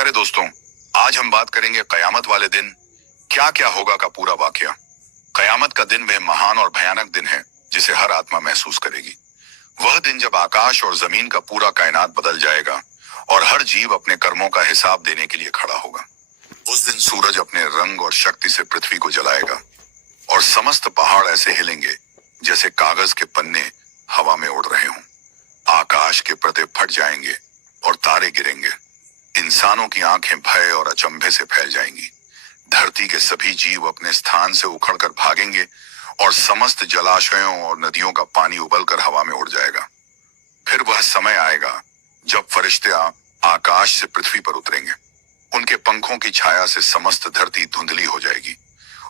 प्यारे दोस्तों, आज हम बात करेंगे कयामत वाले दिन क्या क्या होगा का पूरा वाकया। कयामत का दिन वह महान और भयानक दिन है जिसे हर आत्मा महसूस करेगी। वह दिन जब आकाश और जमीन का पूरा कायनात बदल जाएगा और हर जीव अपने कर्मों का हिसाब देने के लिए खड़ा होगा। उस दिन सूरज अपने रंग और शक्ति से पृथ्वी को जलाएगा और समस्त पहाड़ ऐसे हिलेंगे जैसे कागज के पन्ने हवा में उड़ रहे हों। आकाश के पर्दे फट जाएंगे और तारे गिरेंगे। इंसानों की आंखें भय और अचंभे से फैल जाएंगी। धरती के सभी जीव अपने स्थान से उखड़कर भागेंगे और समस्त जलाशयों और नदियों का पानी उबलकर हवा में उड़ जाएगा। फिर वह समय आएगा जब फरिश्ते आकाश से पृथ्वी पर उतरेंगे। उनके पंखों की छाया से समस्त धरती धुंधली हो जाएगी।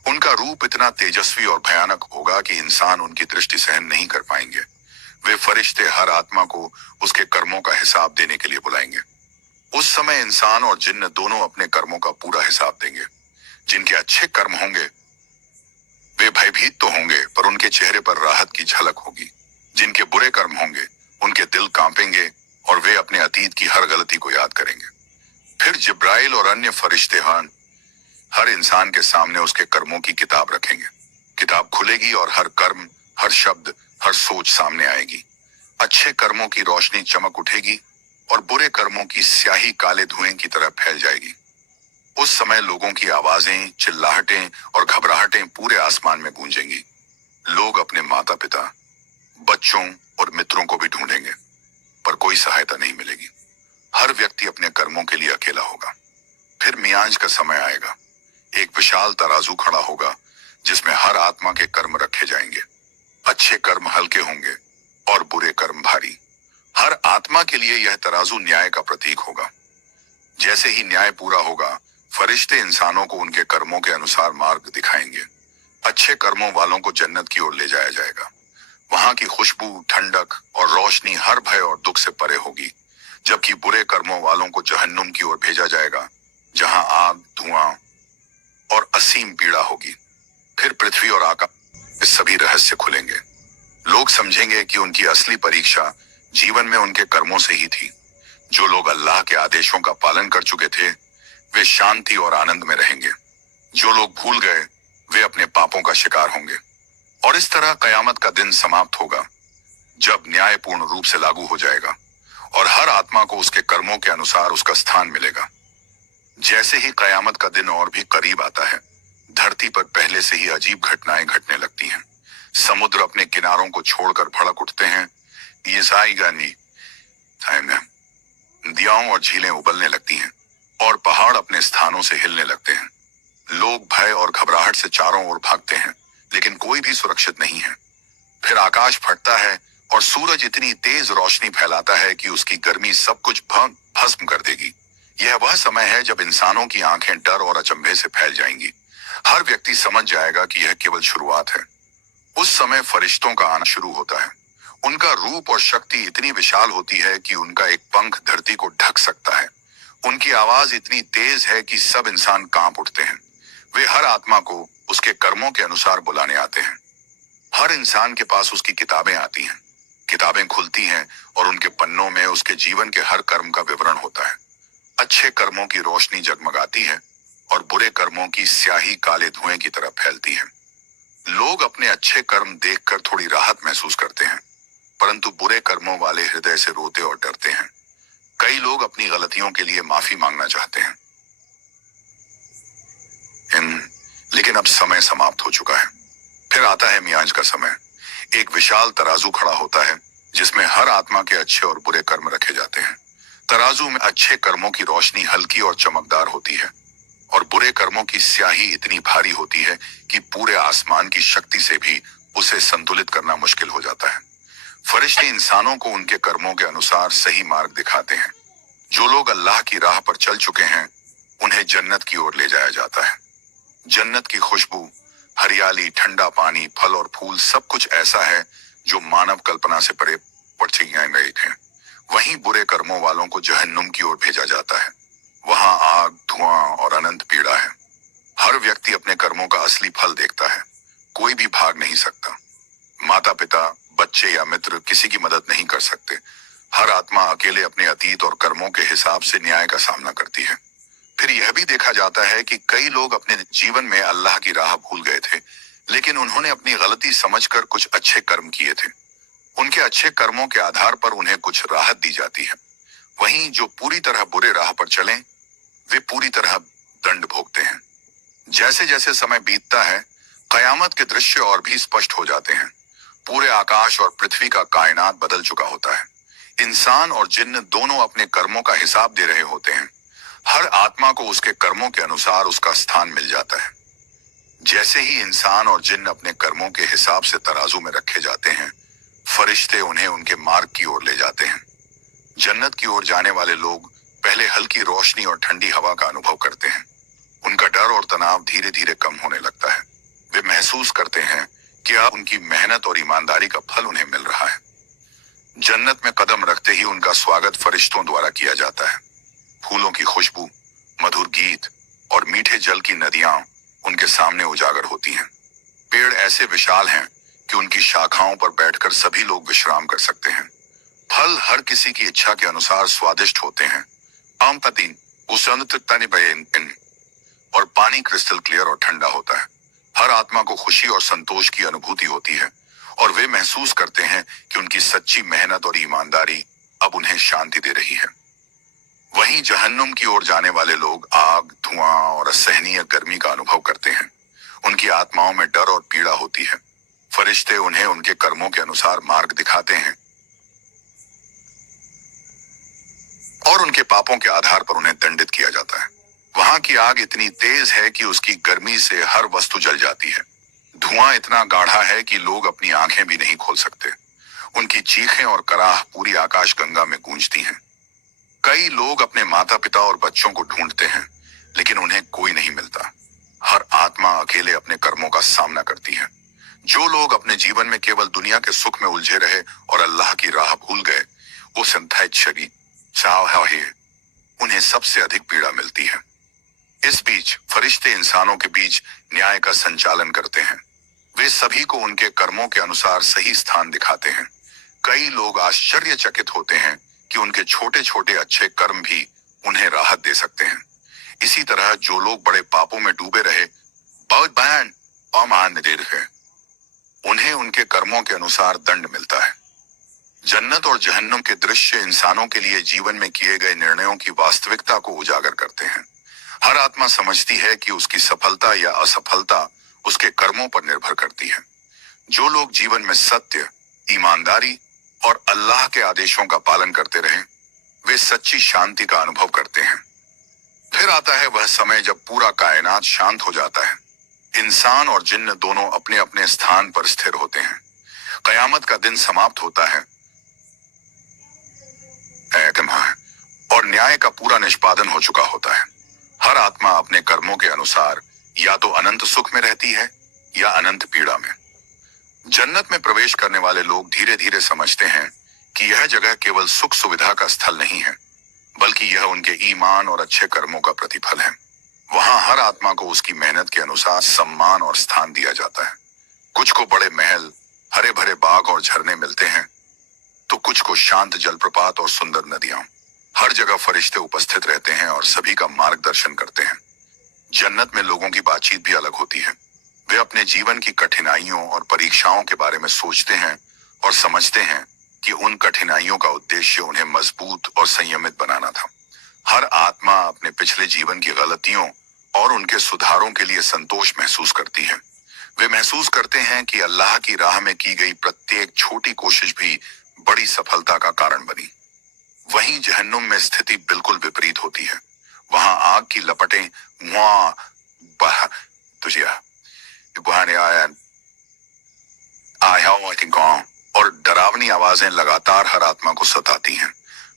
उनका रूप इतना तेजस्वी और भयानक होगा कि इंसान उनकी दृष्टि सहन नहीं कर पाएंगे। वे फरिश्ते हर आत्मा को उसके कर्मों का हिसाब देने के लिए बुलाएंगे। उस समय इंसान और जिन्न दोनों अपने कर्मों का पूरा हिसाब देंगे। जिनके अच्छे कर्म होंगे वे भयभीत तो होंगे, पर उनके चेहरे पर राहत की झलक होगी। जिनके बुरे कर्म होंगे उनके दिल कांपेंगे और वे अपने अतीत की हर गलती को याद करेंगे। फिर जिब्राइल और अन्य फरिश्ते हर इंसान के सामने उसके कर्मों की किताब रखेंगे। किताब खुलेगी और हर कर्म, हर शब्द, हर सोच सामने आएगी। अच्छे कर्मों की रोशनी चमक उठेगी और बुरे कर्मों की स्याही काले धुएं की तरह फैल जाएगी। उस समय लोगों की आवाजें, चिल्लाहटें और घबराहटें पूरे आसमान में गूंजेंगी। लोग अपने माता पिता, बच्चों और मित्रों को भी ढूंढेंगे, पर कोई सहायता नहीं मिलेगी। हर व्यक्ति अपने कर्मों के लिए अकेला होगा। फिर मियांज का समय आएगा। एक विशाल तराजू खड़ा होगा जिसमें हर आत्मा के कर्म रखे जाएंगे। अच्छे कर्म हल्के होंगे और बुरे कर्म भारी। हर आत्मा के लिए यह तराजू न्याय का प्रतीक होगा। जैसे ही न्याय पूरा होगा, फरिश्ते इंसानों को उनके कर्मों के अनुसार मार्ग दिखाएंगे। अच्छे कर्मों वालों को जन्नत की ओर ले जाया जाएगा। वहां की खुशबू, ठंडक और रोशनी हर भय और दुख से परे होगी। जबकि बुरे कर्मों वालों को जहन्नुम की ओर भेजा जाएगा, जहां आग, धुआं और असीम पीड़ा होगी। फिर पृथ्वी और आकाश के सभी रहस्य खुलेंगे। लोग समझेंगे कि उनकी असली परीक्षा जीवन में उनके कर्मों से ही थी। जो लोग अल्लाह के आदेशों का पालन कर चुके थे वे शांति और आनंद में रहेंगे। जो लोग भूल गए वे अपने पापों का शिकार होंगे। और इस तरह कयामत का दिन समाप्त होगा जब न्याय पूर्ण रूप से लागू हो जाएगा और हर आत्मा को उसके कर्मों के अनुसार उसका स्थान मिलेगा। जैसे ही कयामत का दिन और भी करीब आता है, धरती पर पहले से ही अजीब घटनाएं घटने लगती हैं। समुद्र अपने किनारों को छोड़कर भड़क उठते हैं। नदियां और झीलें उबलने लगती हैं और पहाड़ अपने स्थानों से हिलने लगते हैं। लोग भय और घबराहट से चारों ओर भागते हैं, लेकिन कोई भी सुरक्षित नहीं है। फिर आकाश फटता है और सूरज इतनी तेज रोशनी फैलाता है कि उसकी गर्मी सब कुछ भस्म कर देगी। यह वह समय है जब इंसानों की आंखें डर और अचंभे से फैल जाएंगी। हर व्यक्ति समझ जाएगा कि यह केवल शुरुआत है। उस समय फरिश्तों का आना शुरू होता है। उनका रूप और शक्ति इतनी विशाल होती है कि उनका एक पंख धरती को ढक सकता है। उनकी आवाज इतनी तेज है कि सब इंसान कांप उठते हैं। वे हर आत्मा को उसके कर्मों के अनुसार बुलाने आते हैं। हर इंसान के पास उसकी किताबें आती हैं। किताबें खुलती हैं और उनके पन्नों में उसके जीवन के हर कर्म का विवरण होता है। अच्छे कर्मों की रोशनी जगमगाती है और बुरे कर्मों की स्याही काले धुएं की तरह फैलती है। लोग अपने अच्छे कर्म देखकर थोड़ी राहत महसूस करते हैं, परंतु बुरे कर्मों वाले हृदय से रोते और डरते हैं। कई लोग अपनी गलतियों के लिए माफी मांगना चाहते हैं, लेकिन अब समय समाप्त हो चुका है। फिर आता है मियांज का समय। एक विशाल तराजू खड़ा होता है जिसमें हर आत्मा के अच्छे और बुरे कर्म रखे जाते हैं। तराजू में अच्छे कर्मों की रोशनी हल्की और चमकदार होती है और बुरे कर्मों की स्याही इतनी भारी होती है कि पूरे आसमान की शक्ति से भी उसे संतुलित करना मुश्किल हो जाता है। फरिश्ते इंसानों को उनके कर्मों के अनुसार सही मार्ग दिखाते हैं। जो लोग अल्लाह की राह पर चल चुके हैं उन्हें जन्नत की ओर ले जाया जाता है। जन्नत की खुशबू, हरियाली, ठंडा पानी, फल और फूल सब कुछ ऐसा है जो मानव कल्पना से परे गए थे। वहीं बुरे कर्मों वालों को जहन्नुम की ओर भेजा जाता है। वहां आग, धुआं और अनंत पीड़ा है। हर व्यक्ति अपने कर्मों का असली फल देखता है। कोई भी भाग नहीं सकता। माता पिता, बच्चे या मित्र किसी की मदद नहीं कर सकते। हर आत्मा अकेले अपने अतीत और कर्मों के हिसाब से न्याय का सामना करती है। फिर यह भी देखा जाता है कि कई लोग अपने जीवन में अल्लाह की राह भूल गए थे, लेकिन उन्होंने अपनी गलती समझकर कुछ अच्छे कर्म किए थे। उनके अच्छे कर्मों के आधार पर उन्हें कुछ राहत दी जाती है। वहीं जो पूरी तरह बुरे राह पर चले, वे पूरी तरह दंड भोगते हैं। जैसे जैसे समय बीतता है, कयामत के दृश्य और भी स्पष्ट हो जाते हैं। पूरे आकाश और पृथ्वी का कायनात बदल चुका होता है। इंसान और जिन्न दोनों अपने कर्मों का हिसाब दे रहे होते हैं। हर आत्मा को उसके कर्मों के अनुसार उसका स्थान मिल जाता है। जैसे ही इंसान और जिन्न अपने कर्मों के हिसाब से तराजू में रखे जाते हैं, फरिश्ते उन्हें उनके मार्ग की ओर ले जाते हैं। जन्नत की ओर जाने वाले लोग पहले हल्की रोशनी और ठंडी हवा का अनुभव करते हैं। उनका डर और तनाव धीरे धीरे कम होने लगता है। वे महसूस करते हैं कि अब उनकी मेहनत और ईमानदारी का फल उन्हें मिल रहा है। जन्नत में कदम रखते ही उनका स्वागत फरिश्तों द्वारा किया जाता है। फूलों की खुशबू, मधुर गीत और मीठे जल की नदियां उनके सामने उजागर होती हैं। पेड़ ऐसे विशाल हैं कि उनकी शाखाओं पर बैठकर सभी लोग विश्राम कर सकते हैं। फल हर किसी की इच्छा के अनुसार स्वादिष्ट होते हैं। आम पतीन और पानी क्रिस्टल क्लियर और ठंडा होता है। हर आत्मा को खुशी और संतोष की अनुभूति होती है और वे महसूस करते हैं कि उनकी सच्ची मेहनत और ईमानदारी अब उन्हें शांति दे रही है। वहीं जहन्नुम की ओर जाने वाले लोग आग, धुआं और असहनीय गर्मी का अनुभव करते हैं। उनकी आत्माओं में डर और पीड़ा होती है। फरिश्ते उन्हें उनके कर्मों के अनुसार मार्ग दिखाते हैं और उनके पापों के आधार पर उन्हें दंडित किया जाता है। वहां की आग इतनी तेज है कि उसकी गर्मी से हर वस्तु जल जाती है। धुआं इतना गाढ़ा है कि लोग अपनी आंखें भी नहीं खोल सकते। उनकी चीखें और कराह पूरी आकाश गंगा में गूंजती हैं। कई लोग अपने माता पिता और बच्चों को ढूंढते हैं, लेकिन उन्हें कोई नहीं मिलता। हर आत्मा अकेले अपने कर्मों का सामना करती है। जो लोग अपने जीवन में केवल दुनिया के सुख में उलझे रहे और अल्लाह की राह भूल गए, उन्हें सबसे अधिक पीड़ा मिलती है। इस बीच फरिश्ते इंसानों के बीच न्याय का संचालन करते हैं। वे सभी को उनके कर्मों के अनुसार सही स्थान दिखाते हैं। कई लोग आश्चर्यचकित होते हैं कि उनके छोटे छोटे अच्छे कर्म भी उन्हें राहत दे सकते हैं। इसी तरह जो लोग बड़े पापों में डूबे रहे, बहुत बयान अमान देर है, उन्हें उनके कर्मों के अनुसार दंड मिलता है। जन्नत और जहन्नुम के दृश्य इंसानों के लिए जीवन में किए गए निर्णयों की वास्तविकता को उजागर करते हैं। हर आत्मा समझती है कि उसकी सफलता या असफलता उसके कर्मों पर निर्भर करती है। जो लोग जीवन में सत्य, ईमानदारी और अल्लाह के आदेशों का पालन करते रहे, वे सच्ची शांति का अनुभव करते हैं। फिर आता है वह समय जब पूरा कायनात शांत हो जाता है। इंसान और जिन्न दोनों अपने अपने स्थान पर स्थिर होते हैं। कयामत का दिन समाप्त होता है और न्याय का पूरा निष्पादन हो चुका होता है। हर आत्मा अपने कर्मों के अनुसार या तो अनंत सुख में रहती है या अनंत पीड़ा में। जन्नत में प्रवेश करने वाले लोग धीरे धीरे समझते हैं कि यह जगह केवल सुख सुविधा का स्थल नहीं है, बल्कि यह उनके ईमान और अच्छे कर्मों का प्रतिफल है। वहां हर आत्मा को उसकी मेहनत के अनुसार सम्मान और स्थान दिया जाता है। कुछ को बड़े महल, हरे भरे बाग और झरने मिलते हैं, तो कुछ को शांत जलप्रपात और सुंदर नदियां। हर जगह फरिश्ते उपस्थित रहते हैं और सभी का मार्गदर्शन करते हैं। जन्नत में लोगों की बातचीत भी अलग होती है। वे अपने जीवन की कठिनाइयों और परीक्षाओं के बारे में सोचते हैं और समझते हैं कि उन कठिनाइयों का उद्देश्य उन्हें मजबूत और संयमित बनाना था। हर आत्मा अपने पिछले जीवन की गलतियों और उनके सुधारों के लिए संतोष महसूस करती है। वे महसूस करते हैं कि अल्लाह की राह में की गई प्रत्येक छोटी कोशिश भी बड़ी सफलता का कारण बनी। वहीं जहन्नुम में स्थिति बिल्कुल विपरीत होती है। वहां आग की लपटें और डरावनी आवाजें लगातार हर आत्मा को सताती हैं।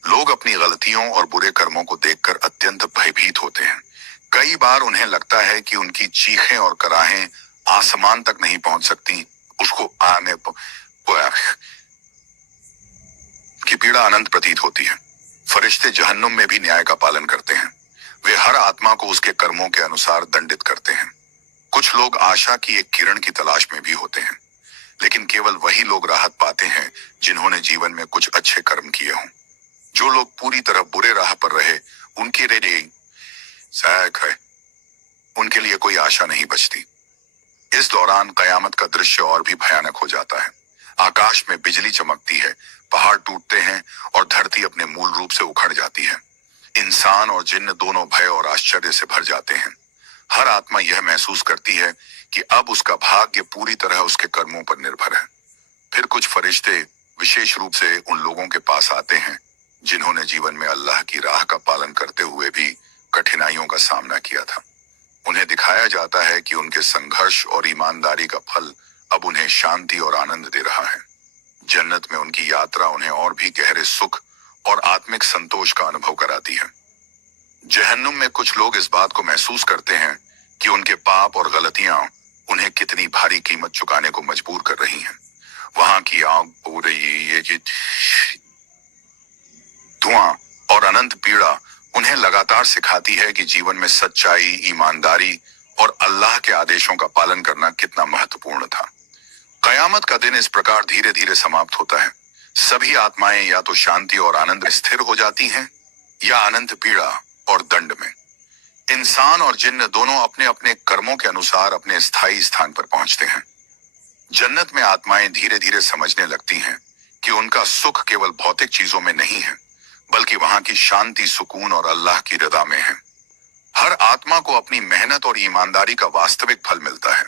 लोग अपनी गलतियों और बुरे कर्मों को देखकर अत्यंत भयभीत होते हैं। कई बार उन्हें लगता है कि उनकी चीखें और कराहें आसमान तक नहीं पहुंच सकती। उसको आने की पीड़ा अनंत प्रतीत होती है। फरिश्ते जहन्नुम में भी न्याय का पालन करते हैं। वे हर आत्मा को उसके कर्मों के अनुसार दंडित करते हैं। कुछ लोग आशा की एक किरण की तलाश में भी होते हैं, लेकिन केवल वही लोग राहत पाते हैं जिन्होंने जीवन में कुछ अच्छे कर्म किए हों। जो लोग पूरी तरह बुरे राह पर रहे, उनके लिए सैक है, उनके लिए कोई आशा नहीं बचती। इस दौरान कयामत का दृश्य और भी भयानक हो जाता है। आकाश में बिजली चमकती है, पहाड़ टूटते हैं और धरती अपने मूल रूप से उखड़ जाती है। इंसान और जिन्न दोनों भय और आश्चर्य से भर जाते हैं। हर आत्मा यह महसूस करती है कि अब उसका भाग्य पूरी तरह उसके कर्मों पर निर्भर है। फिर कुछ फरिश्ते विशेष रूप से उन लोगों के पास आते हैं जिन्होंने जीवन में अल्लाह की राह का पालन करते हुए भी कठिनाइयों का सामना किया था। उन्हें दिखाया जाता है कि उनके संघर्ष और ईमानदारी का फल अब उन्हें शांति और आनंद दे रहा है। जन्नत में उनकी यात्रा उन्हें और भी गहरे सुख और आत्मिक संतोष का अनुभव कराती है। जहन्नुम में कुछ लोग इस बात को महसूस करते हैं कि उनके पाप और गलतियां उन्हें कितनी भारी कीमत चुकाने को मजबूर कर रही हैं। वहां की आग, पूरे धुआं और अनंत पीड़ा उन्हें लगातार सिखाती है कि जीवन में सच्चाई, ईमानदारी और अल्लाह के आदेशों का पालन करना कितना महत्वपूर्ण था। कयामत का दिन इस प्रकार धीरे धीरे समाप्त होता है। सभी आत्माएं या तो शांति और आनंद में स्थिर हो जाती हैं या अनंत पीड़ा और दंड में। इंसान और जिन्न दोनों अपने अपने कर्मों के अनुसार अपने स्थायी स्थान पर पहुंचते हैं। जन्नत में आत्माएं धीरे धीरे समझने लगती हैं कि उनका सुख केवल भौतिक चीजों में नहीं है, बल्कि वहां की शांति, सुकून और अल्लाह की रज़ा में है। हर आत्मा को अपनी मेहनत और ईमानदारी का वास्तविक फल मिलता है।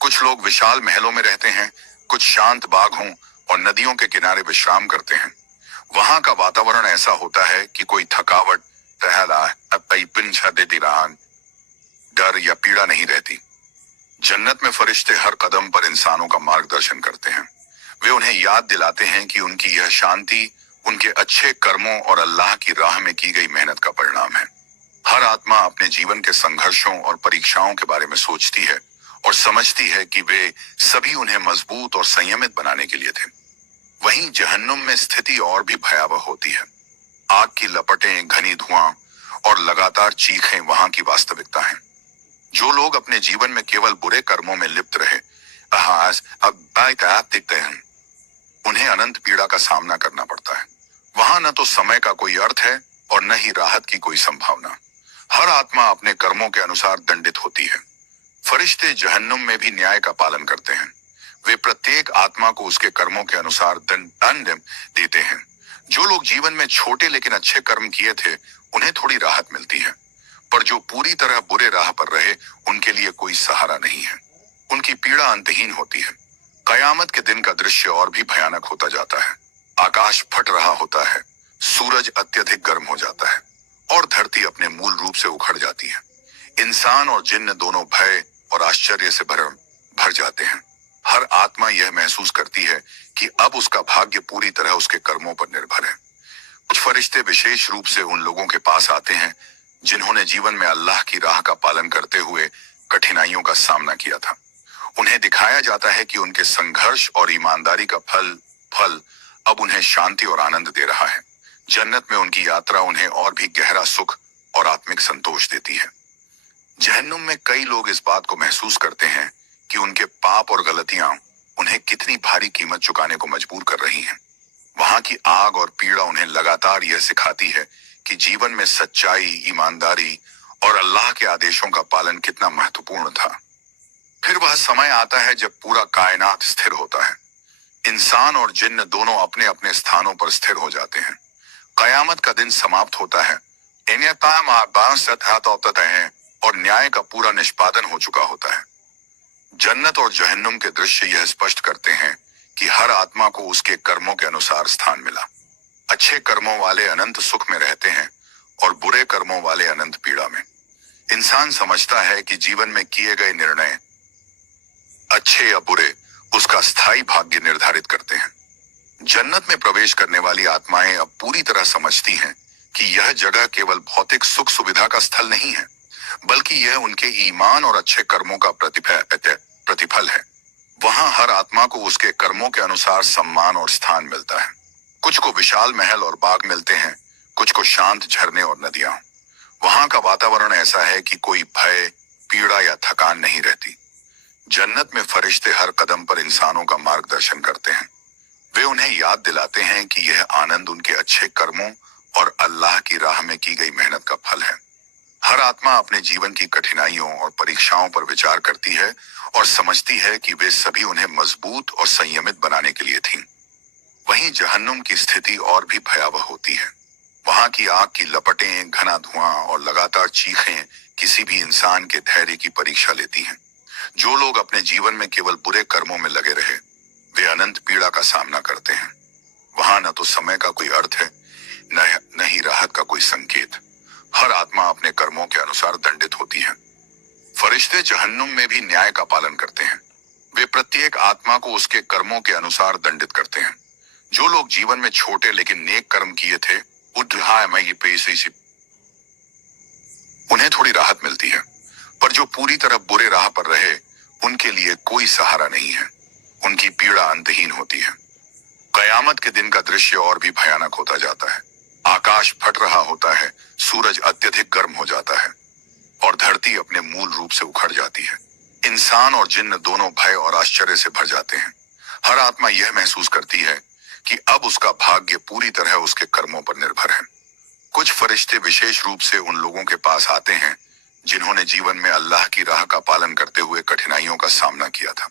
कुछ लोग विशाल महलों में रहते हैं, कुछ शांत बागों और नदियों के किनारे विश्राम करते हैं। वहां का वातावरण ऐसा होता है कि कोई थकावट, डर या पीड़ा नहीं रहती। जन्नत में फरिश्ते हर कदम पर इंसानों का मार्गदर्शन करते हैं। वे उन्हें याद दिलाते हैं कि उनकी यह शांति उनके अच्छे कर्मों और अल्लाह की राह में की गई मेहनत का परिणाम है। हर आत्मा अपने जीवन के संघर्षों और परीक्षाओं के बारे में सोचती है और समझती है कि वे सभी उन्हें मजबूत और संयमित बनाने के लिए थे। वहीं जहन्नुम में स्थिति और भी भयावह होती है। आग की लपटें, घनी धुआं और लगातार चीखें वहां की वास्तविकता है। जो लोग अपने जीवन में केवल बुरे कर्मों में लिप्त रहे, दिखते हैं, उन्हें अनंत पीड़ा का सामना करना पड़ता है। वहां न तो समय का कोई अर्थ है और न ही राहत की कोई संभावना। हर आत्मा अपने कर्मों के अनुसार दंडित होती है। फरिश्ते जहन्नुम में भी न्याय का पालन करते हैं। वे प्रत्येक आत्मा को उसके कर्मों के अनुसार दंड देते हैं। जो लोग जीवन में छोटे लेकिन अच्छे कर्म किए थे, उन्हें थोड़ी राहत मिलती है, पर जो पूरी तरह बुरे राह पर रहे, उनके लिए कोई सहारा नहीं है। उनकी पीड़ा अंतहीन होती है। कयामत के दिन का दृश्य और भी भयानक होता जाता है। आकाश फट रहा होता है, सूरज अत्यधिक गर्म हो जाता है और धरती अपने मूल रूप से उखड़ जाती है। इंसान और जिन्न दोनों भय और आश्चर्य से भर जाते हैं। हर आत्मा यह महसूस करती है कि अब उसका भाग्य पूरी तरह उसके कर्मों पर निर्भर है। कुछ फरिश्ते विशेष रूप से उन लोगों के पास आते हैं जिन्होंने जीवन में अल्लाह की राह का पालन करते हुए कठिनाइयों का सामना किया था। उन्हें दिखाया जाता है कि उनके संघर्ष और ईमानदारी का फल अब उन्हें शांति और आनंद दे रहा है। जन्नत में उनकी यात्रा उन्हें और भी गहरा सुख और आत्मिक संतोष देती है। जहन्नुम में कई लोग इस बात को महसूस करते हैं कि उनके पाप और गलतियां उन्हें कितनी भारी कीमत चुकाने को मजबूर कर रही हैं। वहां की आग और पीड़ा उन्हें लगातार यह सिखाती है कि जीवन में सच्चाई, ईमानदारी और अल्लाह के आदेशों का पालन कितना महत्वपूर्ण था। फिर वह समय आता है जब पूरा कायनात स्थिर होता है। इंसान और जिन्न दोनों अपने अपने स्थानों पर स्थिर हो जाते हैं। कयामत का दिन समाप्त होता है। और न्याय का पूरा निष्पादन हो चुका होता है। जन्नत और जहन्नुम के दृश्य यह स्पष्ट करते हैं कि हर आत्मा को उसके कर्मों के अनुसार स्थान मिला। अच्छे कर्मों वाले अनंत सुख में रहते हैं और बुरे कर्मों वाले अनंत पीड़ा में। इंसान समझता है कि जीवन में किए गए निर्णय, अच्छे या बुरे, उसका स्थायी भाग्य निर्धारित करते हैं। जन्नत में प्रवेश करने वाली आत्माएं अब पूरी तरह समझती हैं कि यह जगह केवल भौतिक सुख सुविधा का स्थल नहीं है, बल्कि यह उनके ईमान और अच्छे कर्मों का प्रतिफल है। वहां हर आत्मा को उसके कर्मों के अनुसार सम्मान और स्थान मिलता है। कुछ को विशाल महल और बाग मिलते हैं, कुछ को शांत झरने और नदियां। वहां का वातावरण ऐसा है कि कोई भय, पीड़ा या थकान नहीं रहती। जन्नत में फरिश्ते हर कदम पर इंसानों का मार्गदर्शन करते हैं। वे उन्हें याद दिलाते हैं कि यह आनंद उनके अच्छे कर्मों और अल्लाह की राह में की गई मेहनत का फल है। हर आत्मा अपने जीवन की कठिनाइयों और परीक्षाओं पर विचार करती है और समझती है कि वे सभी उन्हें मजबूत और संयमित बनाने के लिए थीं। वहीं जहन्नुम की स्थिति और भी भयावह होती है। वहां की आग की लपटें, घना धुआं और लगातार चीखें किसी भी इंसान के धैर्य की परीक्षा लेती हैं। जो लोग अपने जीवन में केवल बुरे कर्मों में लगे रहे, वे अनंत पीड़ा का सामना करते हैं। वहां न तो समय का कोई अर्थ है, न ही राहत का कोई संकेत। हर आत्मा अपने कर्मों के अनुसार दंडित होती है। फरिश्ते जहन्नुम में भी न्याय का पालन करते हैं। वे प्रत्येक आत्मा को उसके कर्मों के अनुसार दंडित करते हैं। जो लोग जीवन में छोटे लेकिन नेक कर्म किए थे, उन्हें थोड़ी राहत मिलती है, पर जो पूरी तरह बुरे राह पर रहे, उनके लिए कोई सहारा नहीं है। उनकी पीड़ा अंतहीन होती है। कयामत के दिन का दृश्य और भी भयानक होता जाता है। आकाश फट रहा होता है, सूरज अत्यधिक गर्म हो जाता है और धरती अपने मूल रूप से उखड़ जाती है। इंसान और जिन्न दोनों भय और आश्चर्य से भर जाते हैं। हर आत्मा यह महसूस करती है कि अब उसका भाग्य पूरी तरह उसके कर्मों पर निर्भर है। कुछ फरिश्ते विशेष रूप से उन लोगों के पास आते हैं जिन्होंने जीवन में अल्लाह की राह का पालन करते हुए कठिनाइयों का सामना किया था।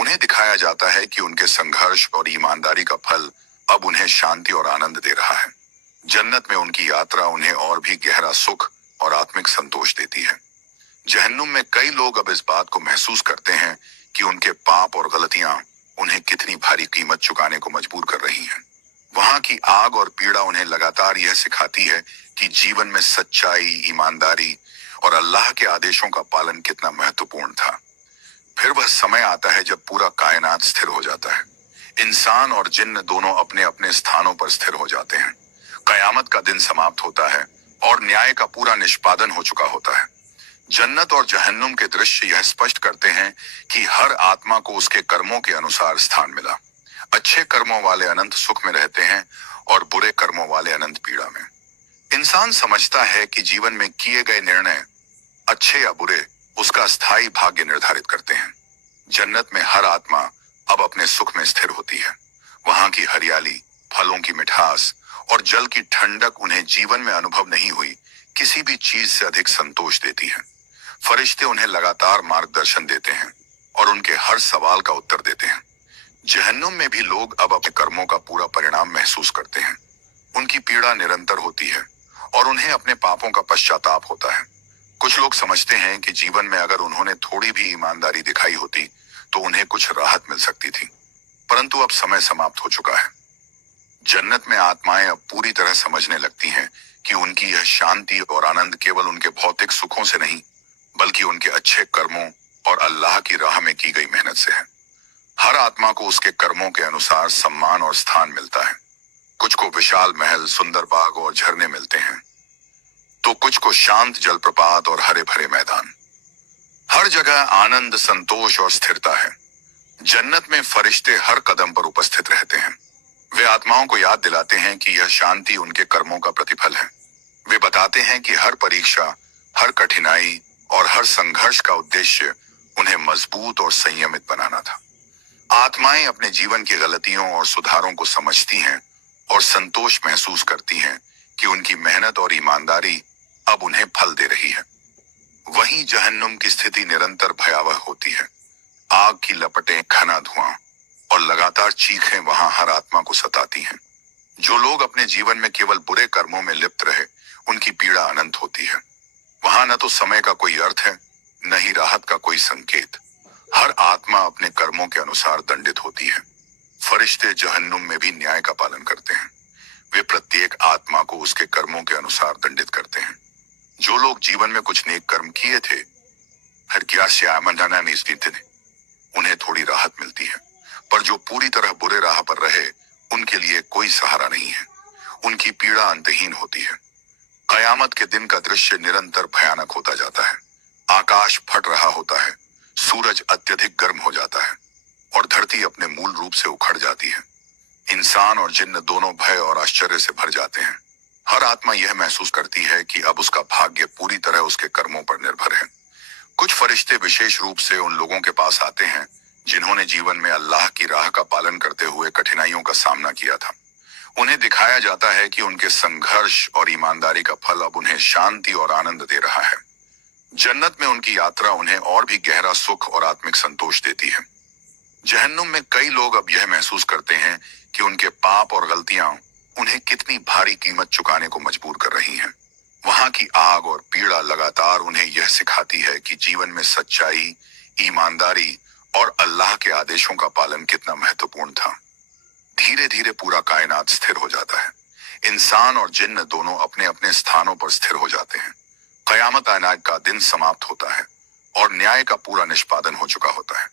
उन्हें दिखाया जाता है कि उनके संघर्ष और ईमानदारी का फल अब उन्हें शांति और आनंद दे रहा है। जन्नत में उनकी यात्रा उन्हें और भी गहरा सुख और आत्मिक संतोष देती है। जहन्नुम में कई लोग अब इस बात को महसूस करते हैं कि उनके पाप और गलतियां उन्हें कितनी भारी कीमत चुकाने को मजबूर कर रही हैं। वहां की आग और पीड़ा उन्हें लगातार यह सिखाती है कि जीवन में सच्चाई, ईमानदारी और अल्लाह के आदेशों का पालन कितना महत्वपूर्ण था। फिर वह समय आता है जब पूरा कायनात स्थिर हो जाता है। इंसान और जिन्न दोनों अपने अपने स्थानों पर स्थिर हो जाते हैं। कयामत का दिन समाप्त होता है और न्याय का पूरा निष्पादन हो चुका होता है। जन्नत और जहन्नुम के दृश्य यह स्पष्ट करते हैं कि हर आत्मा को उसके कर्मों के अनुसार स्थान मिला। अच्छे कर्मों वाले अनंत सुख में रहते हैं और बुरे कर्मों वाले अनंत पीड़ा में। इंसान समझता है कि जीवन में किए गए निर्णय, अच्छे या बुरे, उसका स्थायी भाग्य निर्धारित करते हैं। जन्नत में हर आत्मा अब अपने सुख में स्थिर होती है। वहां की हरियाली, फलों की मिठास और जल की ठंडक उन्हें जीवन में अनुभव नहीं हुई किसी भी चीज से अधिक संतोष देती है। फरिश्ते उन्हें लगातार मार्गदर्शन देते हैं और उनके हर सवाल का उत्तर देते हैं। जहन्नुम में भी लोग अब अपने कर्मों का पूरा परिणाम महसूस करते हैं। उनकी पीड़ा निरंतर होती है और उन्हें अपने पापों का पश्चाताप होता है। कुछ लोग समझते हैं कि जीवन में अगर उन्होंने थोड़ी भी ईमानदारी दिखाई होती तो उन्हें कुछ राहत मिल सकती थी, परंतु अब समय समाप्त हो चुका है। जन्नत में आत्माएं अब पूरी तरह समझने लगती हैं कि उनकी यह शांति और आनंद केवल उनके भौतिक सुखों से नहीं, बल्कि उनके अच्छे कर्मों और अल्लाह की राह में की गई मेहनत से है। हर आत्मा को उसके कर्मों के अनुसार सम्मान और स्थान मिलता है। कुछ को विशाल महल, सुंदर बाग और झरने मिलते हैं, तो कुछ को शांत जलप्रपात और हरे भरे मैदान। हर जगह आनंद, संतोष और स्थिरता है। जन्नत में फरिश्ते हर कदम पर उपस्थित रहते हैं। वे आत्माओं को याद दिलाते हैं कि यह शांति उनके कर्मों का प्रतिफल है। वे बताते हैं कि हर परीक्षा, हर कठिनाई और हर संघर्ष का उद्देश्य उन्हें मजबूत और संयमित बनाना था। आत्माएं अपने जीवन की गलतियों और सुधारों को समझती हैं और संतोष महसूस करती हैं कि उनकी मेहनत और ईमानदारी अब उन्हें फल दे रही है। वहीं जहन्नुम की स्थिति निरंतर भयावह होती है। आग की लपटें, घना धुआं और लगातार चीखें वहां हर आत्मा को सताती हैं। जो लोग अपने जीवन में केवल बुरे कर्मों में लिप्त रहे, उनकी पीड़ा अनंत होती है। वहां न तो समय का कोई अर्थ है, न ही राहत का कोई संकेत। हर आत्मा अपने कर्मों के अनुसार दंडित होती है। फरिश्ते जहन्नुम में भी न्याय का पालन करते हैं। वे प्रत्येक आत्मा को उसके कर्मों के अनुसार दंडित करते हैं। जो लोग जीवन में कुछ नेक कर्म किए थे, उन्हें थोड़ी राहत मिलती है, पर जो पूरी तरह बुरे राह पर रहे, उनके लिए कोई सहारा नहीं है। उनकी पीड़ा अंतहीन होती है। कयामत के दिन का दृश्य निरंतर भयानक होता जाता है। आकाश फट रहा होता है, सूरज अत्यधिक गर्म हो जाता है और धरती अपने मूल रूप से उखड़ जाती है। इंसान और जिन्न दोनों भय और आश्चर्य से भर जाते हैं। हर आत्मा यह महसूस करती है कि अब उसका भाग्य पूरी तरह उसके कर्मों पर निर्भर है। कुछ फरिश्ते विशेष रूप से उन लोगों के पास आते हैं जिन्होंने जीवन में अल्लाह की राह का पालन करते हुए कठिनाइयों का सामना किया था। उन्हें दिखाया जाता है कि उनके संघर्ष और ईमानदारी का फल अब उन्हें शांति और आनंद दे रहा है। जन्नत में उनकी यात्रा उन्हें और भी गहरा सुख और आत्मिक संतोष देती है। जहन्नुम में कई लोग अब यह महसूस करते हैं कि उनके पाप और गलतियां उन्हें कितनी भारी कीमत चुकाने को मजबूर कर रही हैं। वहां की आग और पीड़ा लगातार उन्हें यह सिखाती है कि जीवन में सच्चाई, ईमानदारी और अल्लाह के आदेशों का पालन कितना महत्वपूर्ण था। धीरे धीरे पूरा कायनात स्थिर हो जाता है। इंसान और जिन्न दोनों अपने अपने स्थानों पर स्थिर हो जाते हैं। कयामत आने का दिन समाप्त होता है और न्याय का पूरा निष्पादन हो चुका होता है।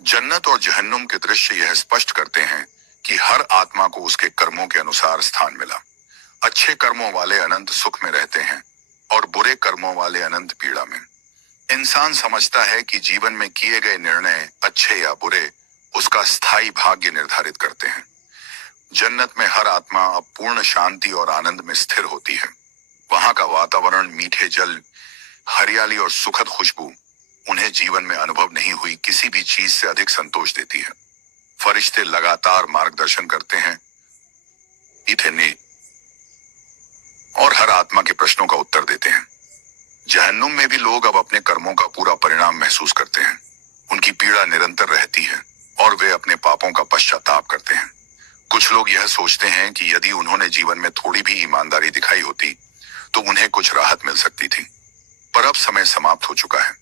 जन्नत और जहन्नुम के दृश्य यह स्पष्ट करते हैं कि हर आत्मा को उसके कर्मों के अनुसार स्थान मिला। अच्छे कर्मों वाले अनंत सुख में रहते हैं और बुरे कर्मों वाले अनंत पीड़ा में। इंसान समझता है कि जीवन में किए गए निर्णय अच्छे या बुरे उसका स्थायी भाग्य निर्धारित करते हैं। जन्नत में हर आत्मा अब पूर्ण शांति और आनंद में स्थिर होती है। वहां का वातावरण, मीठे जल, हरियाली और सुखद खुशबू उन्हें जीवन में अनुभव नहीं हुई किसी भी चीज से अधिक संतोष देती है। फरिश्ते लगातार मार्गदर्शन करते हैं, इतने और हर आत्मा के प्रश्नों का उत्तर देते हैं। जहन्नुम में भी लोग अब अपने कर्मों का पूरा परिणाम महसूस करते हैं। उनकी पीड़ा निरंतर रहती है और वे अपने पापों का पश्चाताप करते हैं। कुछ लोग यह सोचते हैं कि यदि उन्होंने जीवन में थोड़ी भी ईमानदारी दिखाई होती तो उन्हें कुछ राहत मिल सकती थी, पर अब समय समाप्त हो चुका है।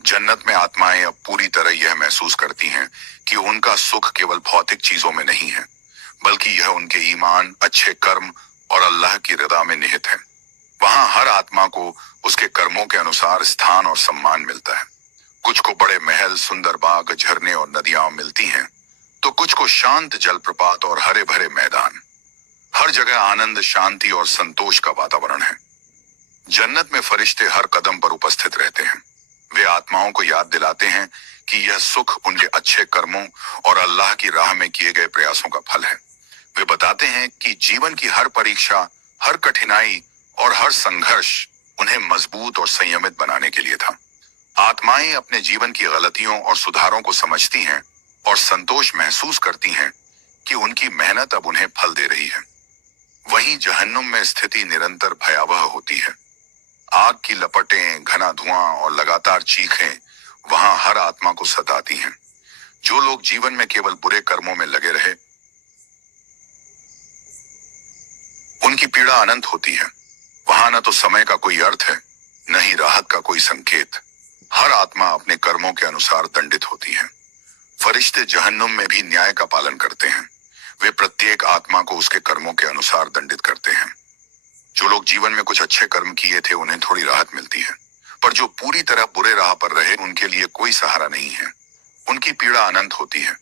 जन्नत में आत्माएं अब पूरी तरह यह महसूस करती हैं कि उनका सुख केवल भौतिक चीजों में नहीं है, बल्कि यह उनके ईमान, अच्छे कर्म और अल्लाह की रज़ा में निहित है। वहां हर आत्मा को उसके कर्मों के अनुसार स्थान और सम्मान मिलता है। कुछ को बड़े महल, सुंदर बाग, झरने और नदियां मिलती हैं, तो कुछ को शांत जलप्रपात और हरे भरे मैदान। हर जगह आनंद, शांति और संतोष का वातावरण है। जन्नत में फरिश्ते हर कदम पर उपस्थित रहते हैं। वे आत्माओं को याद दिलाते हैं कि यह सुख उनके अच्छे कर्मों और अल्लाह की राह में किए गए प्रयासों का फल है। वे बताते हैं कि जीवन की हर परीक्षा, हर कठिनाई और हर संघर्ष उन्हें मजबूत और संयमित बनाने के लिए था। आत्माएं अपने जीवन की गलतियों और सुधारों को समझती हैं और संतोष महसूस करती हैं कि उनकी मेहनत अब उन्हें फल दे रही है। वहीं जहन्नुम में स्थिति निरंतर भयावह होती है। आग की लपटें, घना धुआं और लगातार चीखें वहां हर आत्मा को सताती हैं। जो लोग जीवन में केवल बुरे कर्मों में लगे रहे, उनकी पीड़ा अनंत होती है। वहां न तो समय का कोई अर्थ है, न ही राहत का कोई संकेत। हर आत्मा अपने कर्मों के अनुसार दंडित होती है। फरिश्ते जहन्नुम में भी न्याय का पालन करते हैं। वे प्रत्येक आत्मा को उसके कर्मों के अनुसार दंडित करते हैं। जो लोग जीवन में कुछ अच्छे कर्म किए थे उन्हें थोड़ी राहत मिलती है, पर जो पूरी तरह बुरे राह पर रहे उनके लिए कोई सहारा नहीं है। उनकी पीड़ा अनंत होती है।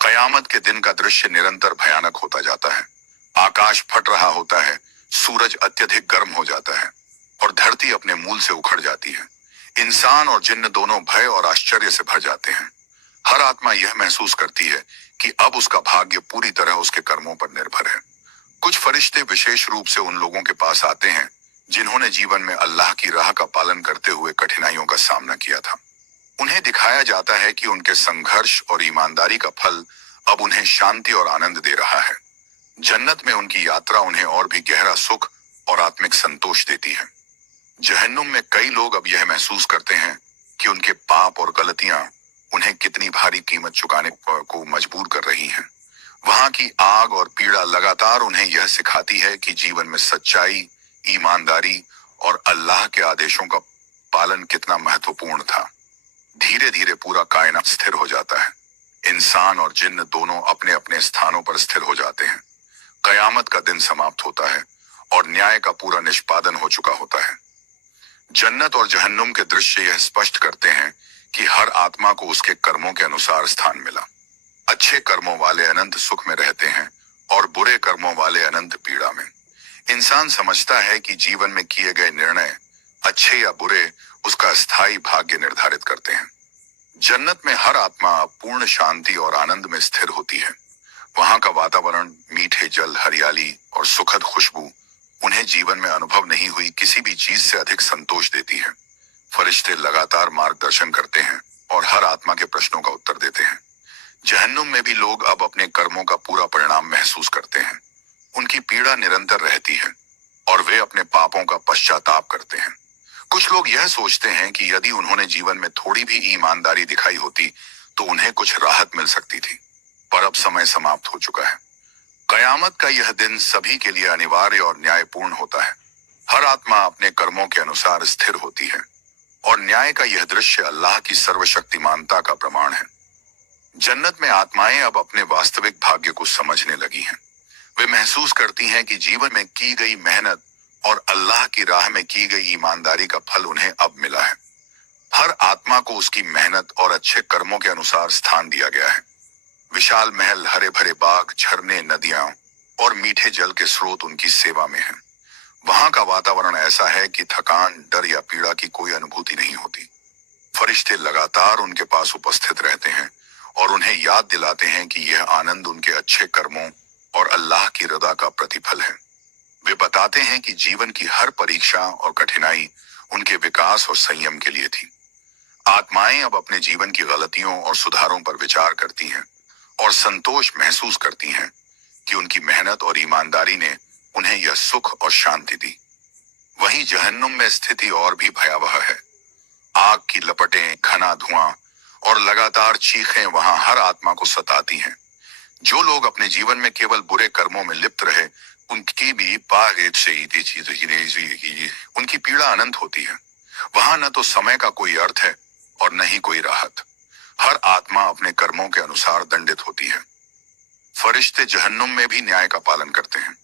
कयामत के दिन का दृश्य निरंतर भयानक होता जाता है। आकाश फट रहा होता है, सूरज अत्यधिक गर्म हो जाता है और धरती अपने मूल से उखड़ जाती है। इंसान और जिन्न दोनों भय और आश्चर्य से भर जाते हैं। हर आत्मा यह महसूस करती है कि अब उसका भाग्य पूरी तरह उसके कर्मों पर निर्भर है। कुछ फरिश्ते विशेष रूप से उन लोगों के पास आते हैं जिन्होंने जीवन में अल्लाह की राह का पालन करते हुए कठिनाइयों का सामना किया था। उन्हें दिखाया जाता है कि उनके संघर्ष और ईमानदारी का फल अब उन्हें शांति और आनंद दे रहा है। जन्नत में उनकी यात्रा उन्हें और भी गहरा सुख और आत्मिक संतोष देती है। जहन्नुम में कई लोग अब यह महसूस करते हैं कि उनके पाप और गलतियां उन्हें कितनी भारी कीमत चुकाने को मजबूर कर रही हैं। वहां की आग और पीड़ा लगातार उन्हें यह सिखाती है कि जीवन में सच्चाई, ईमानदारी और अल्लाह के आदेशों का पालन कितना महत्वपूर्ण था। धीरे धीरे पूरा कायनात स्थिर हो जाता है। इंसान और जिन्न दोनों अपने अपने स्थानों पर स्थिर हो जाते हैं। कयामत का दिन समाप्त होता है और न्याय का पूरा निष्पादन हो चुका होता है। जन्नत और जहन्नुम के दृश्य यह स्पष्ट करते हैं कि हर आत्मा को उसके कर्मों के अनुसार स्थान मिला। अच्छे कर्मों वाले अनंत सुख में रहते हैं और बुरे कर्मों वाले अनंत पीड़ा में। इंसान समझता है कि जीवन में किए गए निर्णय अच्छे या बुरे उसका स्थायी भाग्य निर्धारित करते हैं। जन्नत में हर आत्मा पूर्ण शांति और आनंद में स्थिर होती है। वहां का वातावरण, मीठे जल, हरियाली और सुखद खुशबू उन्हें जीवन में अनुभव नहीं हुई किसी भी चीज से अधिक संतोष देती है। फरिश्ते लगातार मार्गदर्शन करते हैं और हर आत्मा के प्रश्नों का उत्तर देते हैं। जहन्नुम में भी लोग अब अपने कर्मों का पूरा परिणाम महसूस करते हैं। उनकी पीड़ा निरंतर रहती है और वे अपने पापों का पश्चाताप करते हैं। कुछ लोग यह सोचते हैं कि यदि उन्होंने जीवन में थोड़ी भी ईमानदारी दिखाई होती तो उन्हें कुछ राहत मिल सकती थी, पर अब समय समाप्त हो चुका है। कयामत का यह दिन सभी के लिए अनिवार्य और न्यायपूर्ण होता है। हर आत्मा अपने कर्मों के अनुसार स्थिर होती है और न्याय का यह दृश्य अल्लाह की सर्वशक्तिमानता का प्रमाण है। जन्नत में आत्माएं अब अपने वास्तविक भाग्य को समझने लगी हैं। वे महसूस करती हैं कि जीवन में की गई मेहनत और अल्लाह की राह में की गई ईमानदारी का फल उन्हें अब मिला है। हर आत्मा को उसकी मेहनत और अच्छे कर्मों के अनुसार स्थान दिया गया है। विशाल महल, हरे भरे बाग, झरने, नदियां और मीठे जल के स्रोत उनकी सेवा में हैं। वहां का वातावरण ऐसा है कि थकान, डर या पीड़ा की कोई अनुभूति नहीं होती। फरिश्ते लगातार उनके पास उपस्थित रहते हैं और उन्हें याद दिलाते हैं कि यह आनंद उनके अच्छे कर्मों और अल्लाह की रज़ा का प्रतिफल है। वे बताते हैं कि जीवन की हर परीक्षा और कठिनाई उनके विकास और संयम के लिए थी। आत्माएं अब अपने जीवन की गलतियों और सुधारों पर विचार करती हैं और संतोष महसूस करती हैं कि उनकी मेहनत और ईमानदारी ने उन्हें यह सुख और शांति दी। वहीं जहन्नुम में स्थिति और भी भयावह है। आग की लपटें, घना धुआं और लगातार चीखें वहां हर आत्मा को सताती हैं। जो लोग अपने जीवन में केवल बुरे कर्मों में लिप्त रहे, उनकी भी उनकी पीड़ा अनंत होती है। वहां न तो समय का कोई अर्थ है और न ही कोई राहत। हर आत्मा अपने कर्मों के अनुसार दंडित होती है। फरिश्ते जहन्नुम में भी न्याय का पालन करते हैं।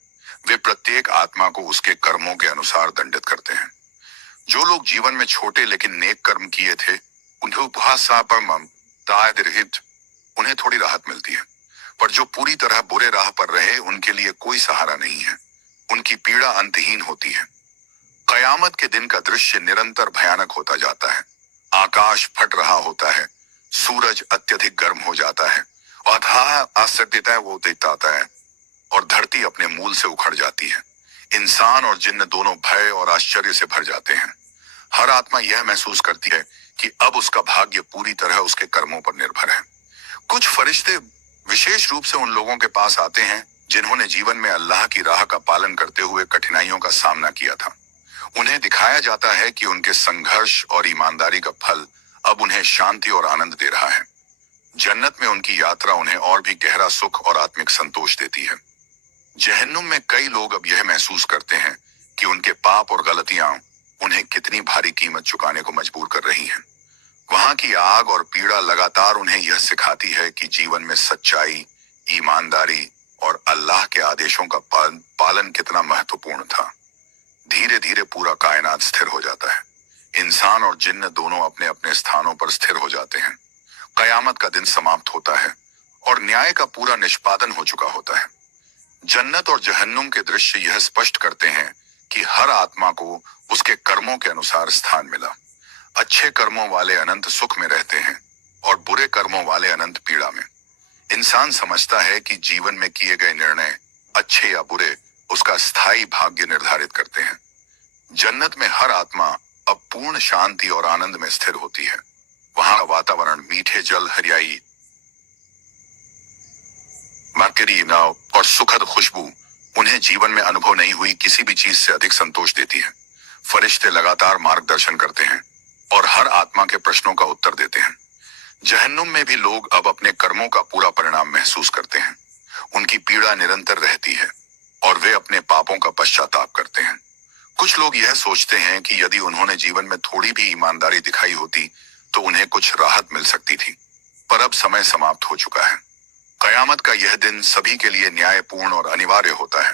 वे प्रत्येक आत्मा को उसके कर्मों के अनुसार दंडित करते हैं। जो लोग जीवन में छोटे लेकिन नेक कर्म किए थे, उन्हें थोड़ी राहत मिलती है, पर जो पूरी तरह बुरे राह पर रहे, उनके लिए कोई सहारा नहीं है। उनकी पीड़ा अंतहीन होती है। कयामत के दिन का दृश्य निरंतर भयानक होता जाता है। आकाश फट रहा होता है, सूरज अत्यधिक गर्म हो जाता है, अथाह आश्चर्यता वो देता आता है और धरती अपने मूल से उखड़ जाती है। इंसान और जिन्न दोनों भय और आश्चर्य से भर जाते हैं। हर आत्मा यह महसूस करती है कि अब उसका भाग्य पूरी तरह उसके कर्मों पर निर्भर है। कुछ फरिश्ते विशेष रूप से उन लोगों के पास आते हैं जिन्होंने जीवन में अल्लाह की राह का पालन करते हुए कठिनाइयों का सामना किया था। उन्हें दिखाया जाता है कि उनके संघर्ष और ईमानदारी का फल अब उन्हें शांति और आनंद दे रहा है। जन्नत में उनकी यात्रा उन्हें और भी गहरा सुख और आत्मिक संतोष देती है। जहन्नुम में कई लोग अब यह महसूस करते हैं कि उनके पाप और गलतियां उन्हें कितनी भारी कीमत चुकाने को मजबूर कर रही हैं। वहां की आग और पीड़ा लगातार उन्हें यह सिखाती है कि जीवन में सच्चाई, ईमानदारी और अल्लाह के आदेशों का पालन कितना महत्वपूर्ण था। धीरे धीरे पूरा कायनात स्थिर हो जाता है। इंसान और जिन्न दोनों अपने अपने स्थानों पर स्थिर हो जाते हैं। कयामत का दिन समाप्त होता है और न्याय का पूरा निष्पादन हो चुका होता है। जन्नत और जहन्नुम के दृश्य यह स्पष्ट करते हैं कि हर आत्मा को उसके कर्मों के अनुसार स्थान मिला। अच्छे कर्मों वाले अनंत सुख में रहते हैं और बुरे कर्मों वाले अनंत पीड़ा में। इंसान समझता है कि जीवन में किए गए निर्णय, अच्छे या बुरे, उसका स्थायी भाग्य निर्धारित करते हैं। जन्नत में हर आत्मा अब पूर्ण शांति और आनंद में स्थिर होती है। वहां का वातावरण, मीठे जल, हरियाई, मरकरी नाव और सुखद खुशबू उन्हें जीवन में अनुभव नहीं हुई किसी भी चीज से अधिक संतोष देती है। फरिश्ते लगातार मार्गदर्शन करते हैं और हर आत्मा के प्रश्नों का उत्तर देते हैं। जहन्नुम में भी लोग अब अपने कर्मों का पूरा परिणाम महसूस करते हैं। उनकी पीड़ा निरंतर रहती है और वे अपने पापों का पश्चाताप करते हैं। कुछ लोग यह सोचते हैं कि यदि उन्होंने जीवन में थोड़ी भी ईमानदारी दिखाई होती तो उन्हें कुछ राहत मिल सकती थी, पर अब समय समाप्त हो चुका है। कयामत का यह दिन सभी के लिए न्यायपूर्ण और अनिवार्य होता है।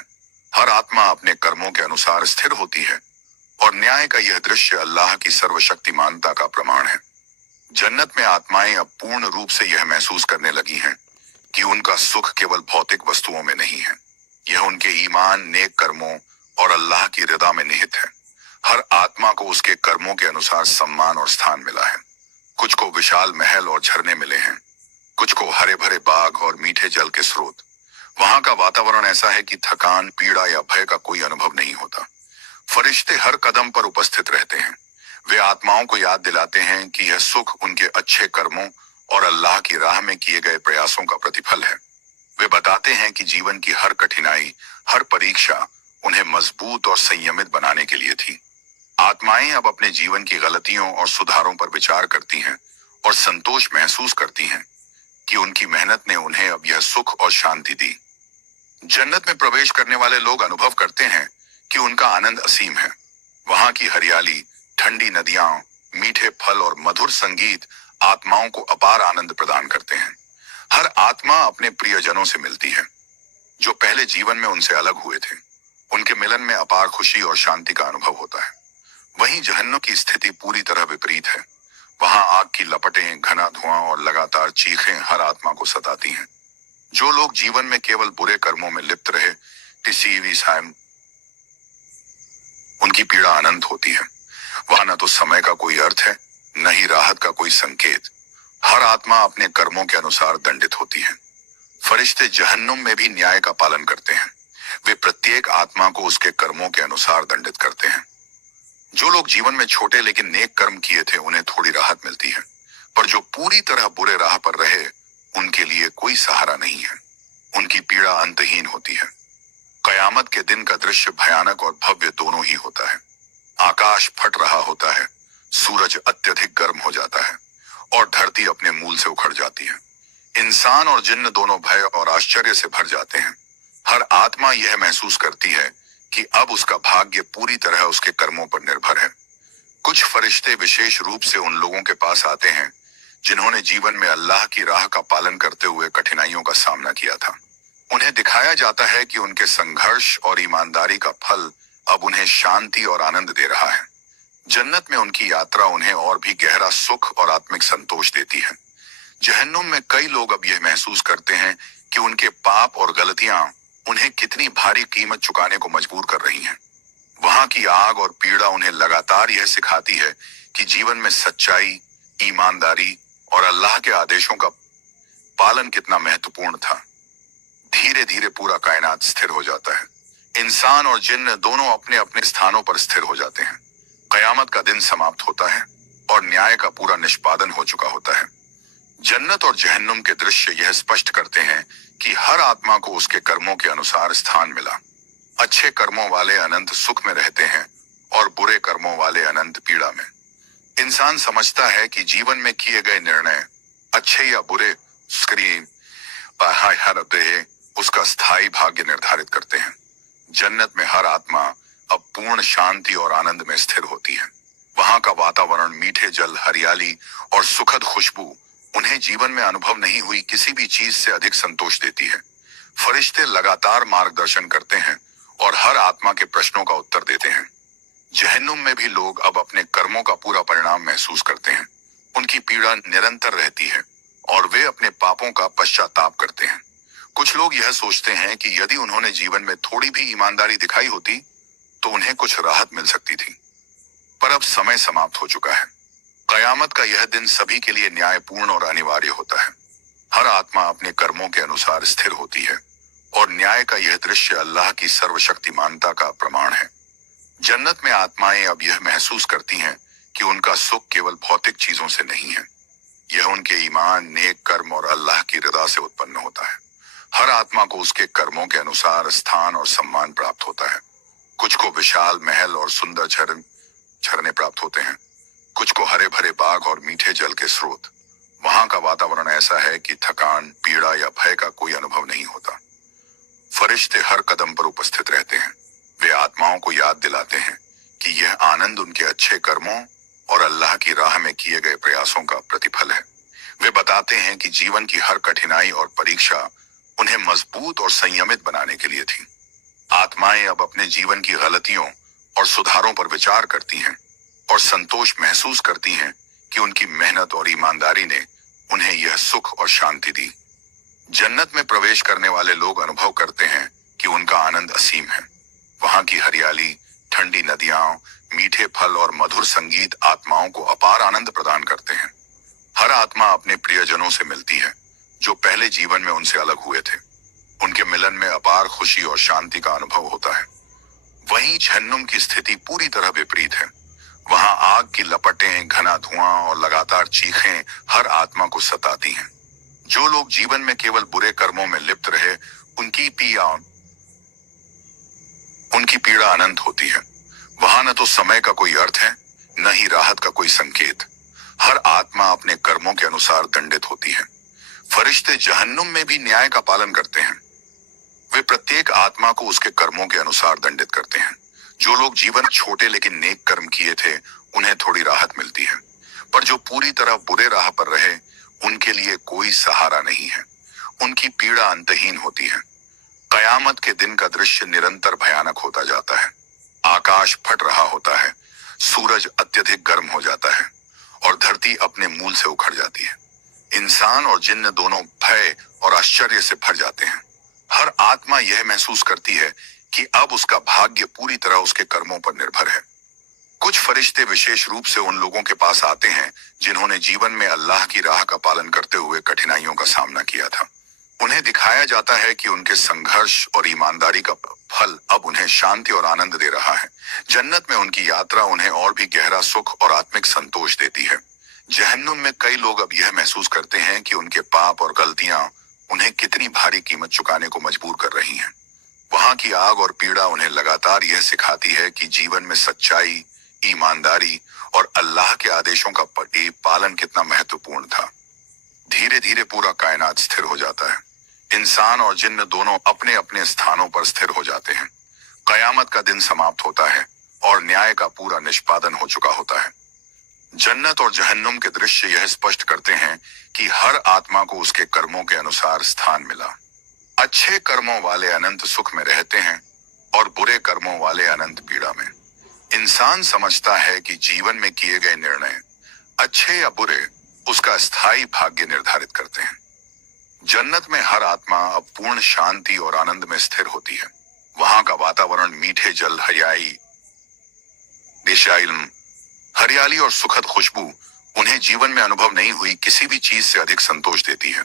हर आत्मा अपने कर्मों के अनुसार स्थिर होती है और न्याय का यह दृश्य अल्लाह की सर्वशक्तिमानता का प्रमाण है। जन्नत में आत्माएं अब पूर्ण रूप से यह महसूस करने लगी हैं कि उनका सुख केवल भौतिक वस्तुओं में नहीं है। यह उनके ईमान, नेक कर्मों और अल्लाह की रिदा में निहित है। हर आत्मा को उसके कर्मों के अनुसार सम्मान और स्थान मिला है। कुछ को विशाल महल और झरने मिले हैं, कुछ को हरे भरे बाग और मीठे जल के स्रोत। वहां का वातावरण ऐसा है कि थकान, पीड़ा या भय का कोई अनुभव नहीं होता। फरिश्ते हर कदम पर उपस्थित रहते हैं। वे आत्माओं को याद दिलाते हैं कि यह सुख उनके अच्छे कर्मों और अल्लाह की राह में किए गए प्रयासों का प्रतिफल है। वे बताते हैं कि जीवन की हर कठिनाई, हर परीक्षा उन्हें मजबूत और संयमित बनाने के लिए थी। आत्माएं अब अपने जीवन की गलतियों और सुधारों पर विचार करती हैं और संतोष महसूस करती हैं कि उनकी मेहनत ने उन्हें अब यह सुख और शांति दी। जन्नत में प्रवेश करने वाले लोग अनुभव करते हैं कि उनका आनंद असीम है। वहां की हरियाली, ठंडी नदियां, मीठे फल और मधुर संगीत आत्माओं को अपार आनंद प्रदान करते हैं। हर आत्मा अपने प्रियजनों से मिलती है जो पहले जीवन में उनसे अलग हुए थे। उनके मिलन में अपार खुशी और शांति का अनुभव होता है। वहीं जहन्नुम की स्थिति पूरी तरह विपरीत है। वहां आग की लपटें, घना धुआं और लगातार चीखें हर आत्मा को सताती हैं। जो लोग जीवन में केवल बुरे कर्मों में लिप्त रहे, किसी भी सायम उनकी पीड़ा अनंत होती है। वहां न तो समय का कोई अर्थ है, न ही राहत का कोई संकेत। हर आत्मा अपने कर्मों के अनुसार दंडित होती है। फरिश्ते जहन्नुम में भी न्याय का पालन करते हैं। वे प्रत्येक आत्मा को उसके कर्मों के अनुसार दंडित करते हैं। जो लोग जीवन में छोटे लेकिन नेक कर्म किए थे, उन्हें थोड़ी राहत मिलती है, पर जो पूरी तरह बुरे राह पर रहे, उनके लिए कोई सहारा नहीं है। उनकी पीड़ा अंतहीन होती है। कयामत के दिन का दृश्य भयानक और भव्य दोनों ही होता है। आकाश फट रहा होता है, सूरज अत्यधिक गर्म हो जाता है और धरती अपने मूल से उखड़ जाती है। इंसान और जिन्न दोनों भय और आश्चर्य से भर जाते हैं। हर आत्मा यह महसूस करती है कि अब उसका भाग्य पूरी तरह उसके कर्मों पर निर्भर है। कुछ फरिश्ते विशेष रूप से उन लोगों के पास आते हैं जिन्होंने जीवन में अल्लाह की राह का पालन करते हुए कठिनाइयों का सामना किया था। उन्हें दिखाया जाता है कि उनके संघर्ष और ईमानदारी का फल अब उन्हें शांति और आनंद दे रहा है। जन्नत में उनकी यात्रा उन्हें और भी गहरा सुख और आत्मिक संतोष देती है। जहन्नुम में कई लोग अब यह महसूस करते हैं कि उनके पाप और गलतियां उन्हें कितनी भारी कीमत चुकाने को मजबूर कर रही हैं। वहां की आग और पीड़ा उन्हें लगातार यह सिखाती है कि जीवन में सच्चाई, ईमानदारी और अल्लाह के आदेशों का पालन कितना महत्वपूर्ण था। धीरे धीरे पूरा कायनात स्थिर हो जाता है। इंसान और जिन्न दोनों अपने अपने स्थानों पर स्थिर हो जाते हैं। कयामत का दिन समाप्त होता है और न्याय का पूरा निष्पादन हो चुका होता है। जन्नत और जहन्नुम के दृश्य यह स्पष्ट करते हैं कि हर आत्मा को उसके कर्मों के अनुसार स्थान मिला। अच्छे कर्मों वाले अनंत सुख में रहते हैं और बुरे कर्मों वाले अनंत पीड़ा में। इंसान समझता है कि जीवन में किए गए निर्णय, अच्छे या बुरे, उसका स्थायी भाग्य निर्धारित करते हैं। जन्नत में हर आत्मा अब पूर्ण शांति और आनंद में स्थिर होती है। वहां का वातावरण, मीठे जल, हरियाली और सुखद खुशबू उन्हें जीवन में अनुभव नहीं हुई किसी भी चीज से अधिक संतोष देती है। फरिश्ते लगातार मार्गदर्शन करते हैं और हर आत्मा के प्रश्नों का उत्तर देते हैं। जहन्नुम में भी लोग अब अपने कर्मों का पूरा परिणाम महसूस करते हैं। उनकी पीड़ा निरंतर रहती है और वे अपने पापों का पश्चाताप करते हैं। कुछ लोग यह सोचते हैं कि यदि उन्होंने जीवन में थोड़ी भी ईमानदारी दिखाई होती तो उन्हें कुछ राहत मिल सकती थी, पर अब समय समाप्त हो चुका है। कयामत का यह दिन सभी के लिए न्यायपूर्ण और अनिवार्य होता है। हर आत्मा अपने कर्मों के अनुसार स्थिर होती है और न्याय का यह दृश्य अल्लाह की सर्वशक्तिमानता का प्रमाण है। जन्नत में आत्माएं अब यह महसूस करती हैं कि उनका सुख केवल भौतिक चीजों से नहीं है। यह उनके ईमान, नेक कर्म और अल्लाह की रज़ा से उत्पन्न होता है। हर आत्मा को उसके कर्मों के अनुसार स्थान और सम्मान प्राप्त होता है। कुछ को विशाल महल और सुंदर झरने प्राप्त होते हैं, कुछ को हरे भरे बाग और मीठे जल के स्रोत। वहां का वातावरण ऐसा है कि थकान, पीड़ा या भय का कोई अनुभव नहीं होता। फरिश्ते हर कदम पर उपस्थित रहते हैं। वे आत्माओं को याद दिलाते हैं कि यह आनंद उनके अच्छे कर्मों और अल्लाह की राह में किए गए प्रयासों का प्रतिफल है। वे बताते हैं कि जीवन की हर कठिनाई और परीक्षा उन्हें मजबूत और संयमित बनाने के लिए थी। आत्माएं अब अपने जीवन की गलतियों और सुधारों पर विचार करती हैं और संतोष महसूस करती हैं कि उनकी मेहनत और ईमानदारी ने उन्हें यह सुख और शांति दी। जन्नत में प्रवेश करने वाले लोग अनुभव करते हैं कि उनका आनंद असीम है। वहां की हरियाली, ठंडी नदियां, मीठे फल और मधुर संगीत आत्माओं को अपार आनंद प्रदान करते हैं। हर आत्मा अपने प्रियजनों से मिलती है जो पहले जीवन में उनसे अलग हुए थे। उनके मिलन में अपार खुशी और शांति का अनुभव होता है। वहीं जहन्नुम की स्थिति पूरी तरह विपरीत है। वहां आग की लपटें, घना धुआं और लगातार चीखें हर आत्मा को सताती हैं। जो लोग जीवन में केवल बुरे कर्मों में लिप्त रहे, उनकी पीड़ा अनंत होती है। वहां न तो समय का कोई अर्थ है, न ही राहत का कोई संकेत। हर आत्मा अपने कर्मों के अनुसार दंडित होती है। फरिश्ते जहन्नुम में भी न्याय का पालन करते हैं। वे प्रत्येक आत्मा को उसके कर्मों के अनुसार दंडित करते हैं। जो लोग जीवन छोटे लेकिन नेक कर्म किए थे, उन्हें थोड़ी राहत मिलती है, पर जो पूरी तरह बुरे राह पर रहे, उनके लिए कोई सहारा नहीं है। उनकी पीड़ा अंतहीन होती है। कयामत के दिन का दृश्य निरंतर भयानक होता जाता है। आकाश फट रहा होता है, सूरज अत्यधिक गर्म हो जाता है और धरती अपने मूल से उखड़ जाती है। इंसान और जिन्न दोनों भय और आश्चर्य से भर जाते हैं। हर आत्मा यह महसूस करती है कि अब उसका भाग्य पूरी तरह उसके कर्मों पर निर्भर है। कुछ फरिश्ते विशेष रूप से उन लोगों के पास आते हैं जिन्होंने जीवन में अल्लाह की राह का पालन करते हुए कठिनाइयों का सामना किया था। उन्हें दिखाया जाता है कि उनके संघर्ष और ईमानदारी का फल अब उन्हें शांति और आनंद दे रहा है। जन्नत में उनकी यात्रा उन्हें और भी गहरा सुख और आत्मिक संतोष देती है। जहन्नुम में कई लोग अब यह महसूस करते हैं कि उनके पाप और गलतियां उन्हें कितनी भारी कीमत चुकाने को मजबूर कर रही हैं। वहां की आग और पीड़ा उन्हें लगातार यह सिखाती है कि जीवन में सच्चाई, ईमानदारी और अल्लाह के आदेशों का पालन कितना महत्वपूर्ण था। धीरे धीरे पूरा कायनात स्थिर हो जाता है। इंसान और जिन्न दोनों अपने अपने स्थानों पर स्थिर हो जाते हैं। कयामत का दिन समाप्त होता है और न्याय का पूरा निष्पादन हो चुका होता है। जन्नत और जहन्नुम के दृश्य यह स्पष्ट करते हैं कि हर आत्मा को उसके कर्मों के अनुसार स्थान मिला। अच्छे कर्मों वाले अनंत सुख में रहते हैं और बुरे कर्मों वाले अनंत पीड़ा में। इंसान समझता है कि जीवन में किए गए निर्णय, अच्छे या बुरे, उसका स्थायी भाग्य निर्धारित करते हैं। जन्नत में हर आत्मा अब पूर्ण शांति और आनंद में स्थिर होती है। वहां का वातावरण मीठे जल, हरियाली और सुखद खुशबू उन्हें जीवन में अनुभव नहीं हुई किसी भी चीज से अधिक संतोष देती है।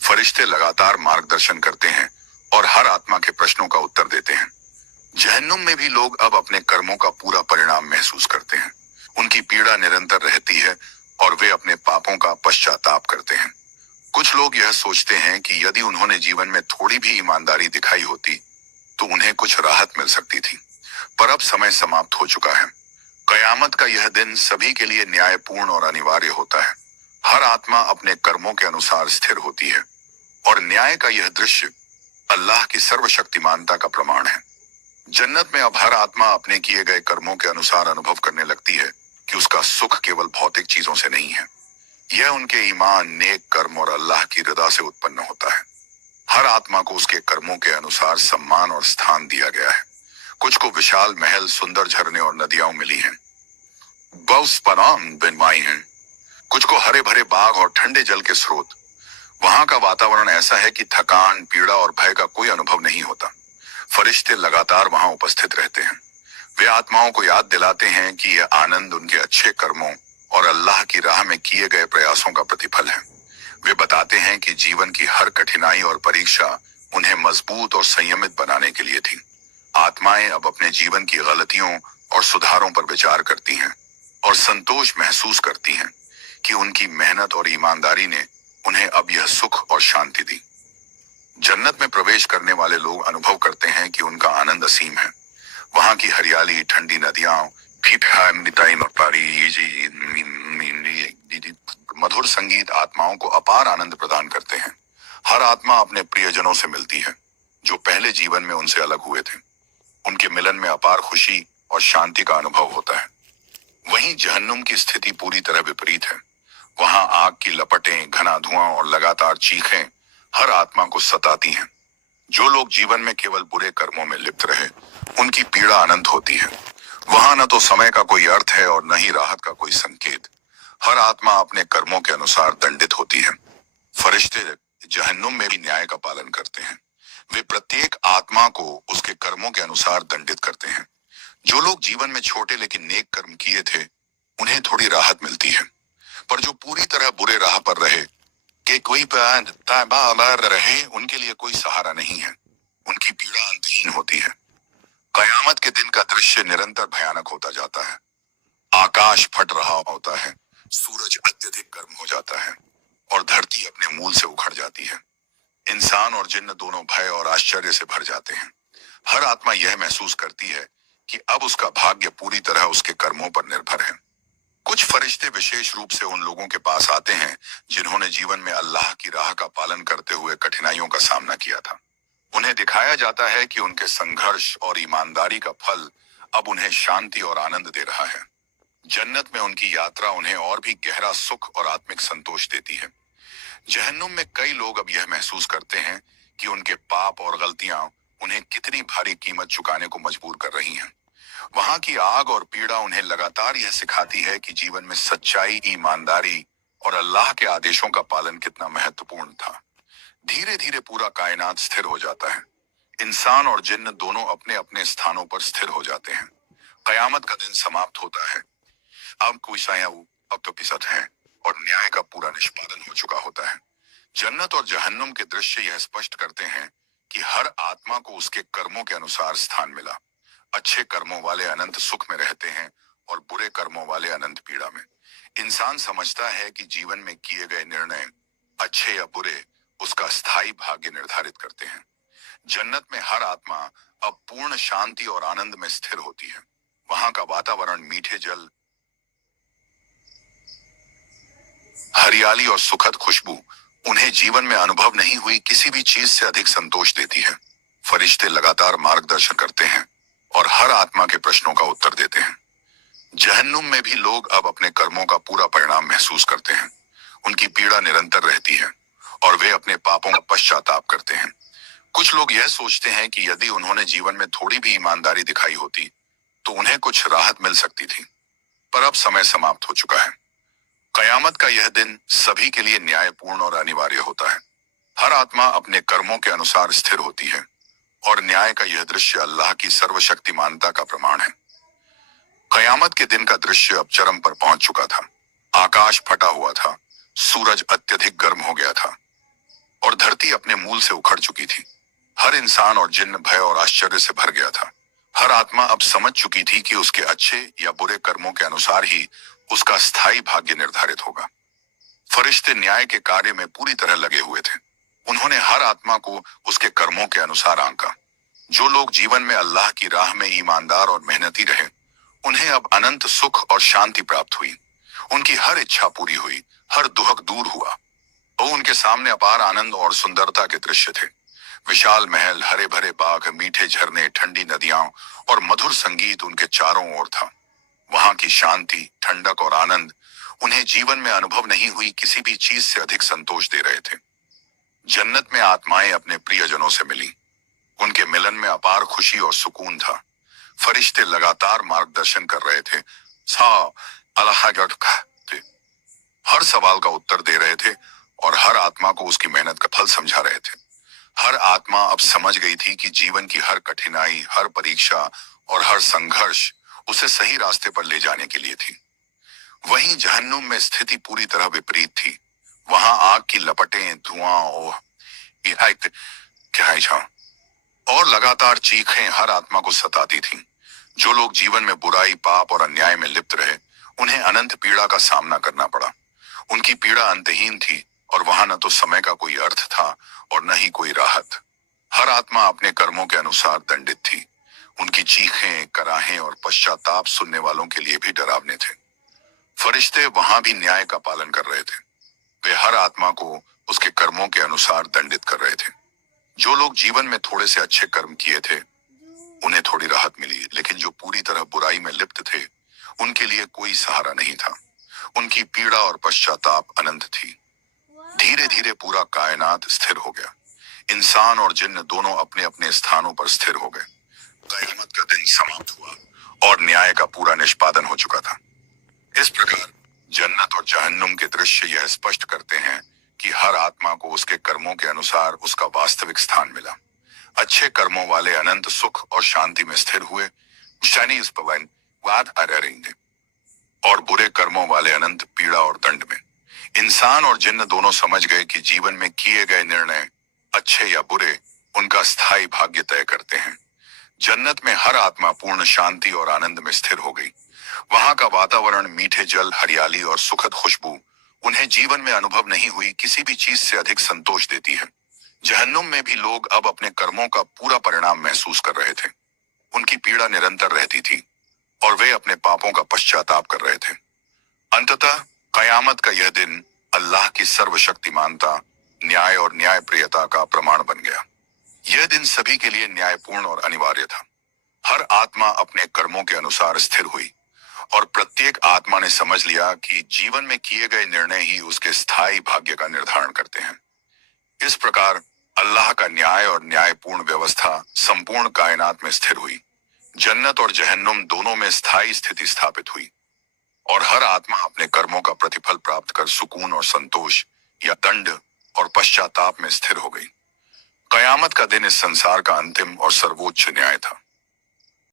फरिश्ते लगातार मार्गदर्शन करते हैं और हर आत्मा के प्रश्नों का उत्तर देते हैं। जहन्नुम में भी लोग अब अपने कर्मों का पूरा परिणाम महसूस करते हैं। उनकी पीड़ा निरंतर रहती है और वे अपने पापों का पश्चाताप करते हैं। कुछ लोग यह सोचते हैं कि यदि उन्होंने जीवन में थोड़ी भी ईमानदारी दिखाई होती तो उन्हें कुछ राहत मिल सकती थी, पर अब समय समाप्त हो चुका है। कयामत का यह दिन सभी के लिए न्यायपूर्ण और अनिवार्य होता है। हर आत्मा अपने कर्मों के अनुसार स्थिर होती है और न्याय का यह दृश्य अल्लाह की सर्वशक्तिमानता का प्रमाण है। जन्नत में अब हर आत्मा अपने किए गए कर्मों के अनुसार अनुभव करने लगती है कि उसका सुख केवल भौतिक चीजों से नहीं है। यह उनके ईमान, नेक कर्म और अल्लाह की रज़ा से उत्पन्न होता है। हर आत्मा को उसके कर्मों के अनुसार सम्मान और स्थान दिया गया है। कुछ को विशाल महल, सुंदर झरने और नदियां मिली हैं, बनवाई हैं। कुछ को हरे भरे बाग और ठंडे जल के स्रोत। वहां का वातावरण ऐसा है कि थकान, पीड़ा और भय का कोई अनुभव नहीं होता। फरिश्ते लगातार वहां उपस्थित रहते हैं। वे आत्माओं को याद दिलाते हैं कि यह आनंद उनके अच्छे कर्मों और अल्लाह की राह में किए गए प्रयासों का प्रतिफल है। वे बताते हैं कि जीवन की हर कठिनाई और परीक्षा उन्हें मजबूत और संयमित बनाने के लिए थी। आत्माएं अब अपने जीवन की गलतियों और सुधारों पर विचार करती हैं और संतोष महसूस करती हैं कि उनकी मेहनत और ईमानदारी ने उन्हें अब यह सुख और शांति दी। जन्नत में प्रवेश करने वाले लोग अनुभव करते हैं कि उनका आनंद असीम है। वहां की हरियाली, ठंडी नदियां, मधुर संगीत आत्माओं को अपार आनंद प्रदान करते हैं। हर आत्मा अपने प्रियजनों से मिलती है जो पहले जीवन में उनसे अलग हुए थे। उनके मिलन में अपार खुशी और शांति का अनुभव होता है। वहीं जहन्नुम की स्थिति पूरी तरह विपरीत है। वहां आग की लपटें, घना धुआं और लगातार चीखें हर आत्मा को सताती हैं। जो लोग जीवन में केवल बुरे कर्मों में लिप्त रहे, उनकी पीड़ा अनंत होती है। वहां न तो समय का कोई अर्थ है और न ही राहत का कोई संकेत। हर आत्मा अपने कर्मों के अनुसार दंडित होती है। फरिश्ते जहन्नुम में भी न्याय का पालन करते हैं। वे प्रत्येक आत्मा को उसके कर्मों के अनुसार दंडित करते हैं। जो लोग जीवन में छोटे लेकिन नेक कर्म किए थे, उन्हें थोड़ी राहत मिलती है, पर जो पूरी तरह बुरे राह पर रहे, उनके लिए कोई सहारा नहीं है। उनकी पीड़ा अंतहीन होती है। कयामत के दिन का दृश्य निरंतर भयानक होता जाता है। आकाश फट रहा होता है, सूरज अत्यधिक गर्म हो जाता है और धरती अपने मूल से उखड़ जाती है। इंसान और जिन्न दोनों भय और आश्चर्य से भर जाते हैं। हर आत्मा यह महसूस करती है कि अब उसका भाग्य पूरी तरह उसके कर्मों पर निर्भर है। कुछ फरिश्ते विशेष रूप से उन लोगों के पास आते हैं जिन्होंने जीवन में अल्लाह की राह का पालन करते हुए कठिनाइयों का सामना किया था। उन्हें दिखाया जाता है कि उनके संघर्ष और ईमानदारी का फल अब उन्हें शांति और आनंद दे रहा है। जन्नत में उनकी यात्रा उन्हें और भी गहरा सुख और आत्मिक संतोष देती है। जहन्नुम में कई लोग अब यह महसूस करते हैं कि उनके पाप और गलतियां उन्हें कितनी भारी कीमत चुकाने को मजबूर कर रही हैं। वहां की आग और पीड़ा उन्हें लगातार यह सिखाती है कि जीवन में सच्चाई, ईमानदारी और अल्लाह के आदेशों का पालन कितना महत्वपूर्ण था। धीरे धीरे पूरा कायनात स्थिर हो जाता है। इंसान और जिन्न दोनों अपने अपने स्थानों पर स्थिर हो जाते हैं। कयामत का दिन समाप्त होता है। अब कोई साया अब तो पिसत है और न्याय का पूरा निष्पादन हो चुका होता है। जन्नत और जहन्नुम के दृश्य यह स्पष्ट करते हैं कि हर आत्मा को उसके कर्मों के अनुसार स्थान मिला। अच्छे कर्मों वाले अनंत सुख में रहते हैं और बुरे कर्मों वाले अनंत पीड़ा में। इंसान समझता है कि जीवन में किए गए निर्णय, अच्छे या बुरे, उसका स्थायी भाग्य निर्धारित करते हैं। जन्नत में हर आत्मा अब पूर्ण शांति और आनंद में स्थिर होती है। वहां का वातावरण, मीठे जल, हरियाली और सुखद खुशबू उन्हें जीवन में अनुभव नहीं हुई किसी भी चीज से अधिक संतोष देती है। फरिश्ते लगातार मार्गदर्शन करते हैं और हर आत्मा के प्रश्नों का उत्तर देते हैं। जहन्नुम में भी लोग अब अपने कर्मों का पूरा परिणाम महसूस करते हैं। उनकी पीड़ा निरंतर रहती है और वे अपने पापों का पश्चाताप करते हैं। कुछ लोग यह सोचते हैं कि यदि उन्होंने जीवन में थोड़ी भी ईमानदारी दिखाई होती तो उन्हें कुछ राहत मिल सकती थी, पर अब समय समाप्त हो चुका है। कयामत का यह दिन सभी के लिए न्यायपूर्ण और अनिवार्य होता है। हर आत्मा अपने कर्मों के अनुसार स्थिर होती है और न्याय का यह दृश्य अल्लाह की सर्वशक्तिमानता का प्रमाण है। कयामत के दिन का दृश्य अब चरम पर पहुंच चुका था। आकाश फटा हुआ था, सूरज अत्यधिक गर्म हो गया था और धरती अपने मूल से उखड़ चुकी थी। हर इंसान और जिन्न भय और आश्चर्य से भर गया था। हर आत्मा अब समझ चुकी थी कि उसके अच्छे या बुरे कर्मों के अनुसार ही उसका स्थायी भाग्य निर्धारित होगा। फरिश्ते न्याय के कार्य में पूरी तरह लगे हुए थे। उन्होंने हर आत्मा को उसके कर्मों के अनुसार आंका। जो लोग जीवन में अल्लाह की राह में ईमानदार और मेहनती रहे, उन्हें अब अनंत सुख और शांति प्राप्त हुई। उनकी हर इच्छा पूरी हुई, हर दुहक दूर हुआ। तो उनके सामने अपार आनंद और सुंदरता के दृश्य थे। विशाल महल, हरे भरे बाग, मीठे झरने, ठंडी नदियां और मधुर संगीत उनके चारों ओर था। वहां की शांति, ठंडक और आनंद उन्हें जीवन में अनुभव नहीं हुई किसी भी चीज से अधिक संतोष दे रहे थे। जन्नत में आत्माएं अपने प्रियजनों से मिली। उनके मिलन में अपार खुशी और सुकून था। फरिश्ते लगातार मार्गदर्शन कर रहे थे, सा अल्लाह थे, हर सवाल का उत्तर दे रहे थे और हर आत्मा को उसकी मेहनत का फल समझा रहे थे। हर आत्मा अब समझ गई थी कि जीवन की हर कठिनाई, हर परीक्षा और हर संघर्ष उसे सही रास्ते पर ले जाने के लिए थी। वहीं जहन्नुम में स्थिति पूरी तरह विपरीत थी। वहां आग की लपटें, धुआं और लगातार चीखें हर आत्मा को सताती थीं। जो लोग जीवन में बुराई, पाप और अन्याय में लिप्त रहे, उन्हें अनंत पीड़ा का सामना करना पड़ा। उनकी पीड़ा अंतहीन थी और वहां न तो समय का कोई अर्थ था और न ही कोई राहत। हर आत्मा अपने कर्मों के अनुसार दंडित थी। उनकी चीखें, कराहें और पश्चाताप सुनने वालों के लिए भी डरावने थे। फरिश्ते वहां भी न्याय का पालन कर रहे थे। वे हर आत्मा को उसके कर्मों के अनुसार दंडित कर रहे थे। जो लोग जीवन में थोड़े से अच्छे कर्म किए थे, उन्हें थोड़ी राहत मिली, लेकिन जो पूरी तरह बुराई में लिप्त थे, उनके लिए कोई सहारा नहीं था। उनकी पीड़ा और पश्चाताप अनंत थी। धीरे धीरे पूरा कायनात स्थिर हो गया। इंसान और जिन्न दोनों अपने अपने स्थानों पर स्थिर हो गए। कयामत का दिन समाप्त हुआ और न्याय का पूरा निष्पादन हो चुका था। इस प्रकार जन्नत और जहन्नुम के दृश्य यह स्पष्ट करते हैं कि हर आत्मा को उसके कर्मों के अनुसार उसका वास्तविक स्थान मिला। अच्छे कर्मों वाले अनंत सुख और शांति में स्थिर हुए, और बुरे कर्मों वाले अनंत पीड़ा और दंड में। इंसान और जिन्न दोनों समझ गए कि जीवन में किए गए निर्णय, अच्छे या बुरे, उनका स्थायी भाग्य तय करते हैं। जन्नत में हर आत्मा पूर्ण शांति और आनंद में स्थिर हो गई। वहां का वातावरण, मीठे जल, हरियाली और सुखद खुशबू उन्हें जीवन में अनुभव नहीं हुई किसी भी चीज से अधिक संतोष देती है। जहन्नुम में भी लोग अब अपने कर्मों का पूरा परिणाम महसूस कर रहे थे। उनकी पीड़ा निरंतर रहती थी और वे अपने पापों का पश्चाताप कर रहे थे। अंततः कयामत का यह दिन अल्लाह की सर्वशक्तिमानता, न्याय और न्यायप्रियता का प्रमाण बन गया। यह दिन सभी के लिए न्यायपूर्ण और अनिवार्य था। हर आत्मा अपने कर्मों के अनुसार स्थिर हुई और प्रत्येक आत्मा ने समझ लिया कि जीवन में किए गए निर्णय ही उसके स्थायी भाग्य का निर्धारण करते हैं। इस प्रकार अल्लाह का न्याय और न्यायपूर्ण व्यवस्था संपूर्ण कायनात में स्थिर हुई। जन्नत और जहन्नुम दोनों में स्थायी स्थिति स्थापित हुई और हर आत्मा अपने कर्मों का प्रतिफल प्राप्त कर सुकून और संतोष या दंड और पश्चाताप में स्थिर हो गई। कयामत का दिन इस संसार का अंतिम और सर्वोच्च न्याय था।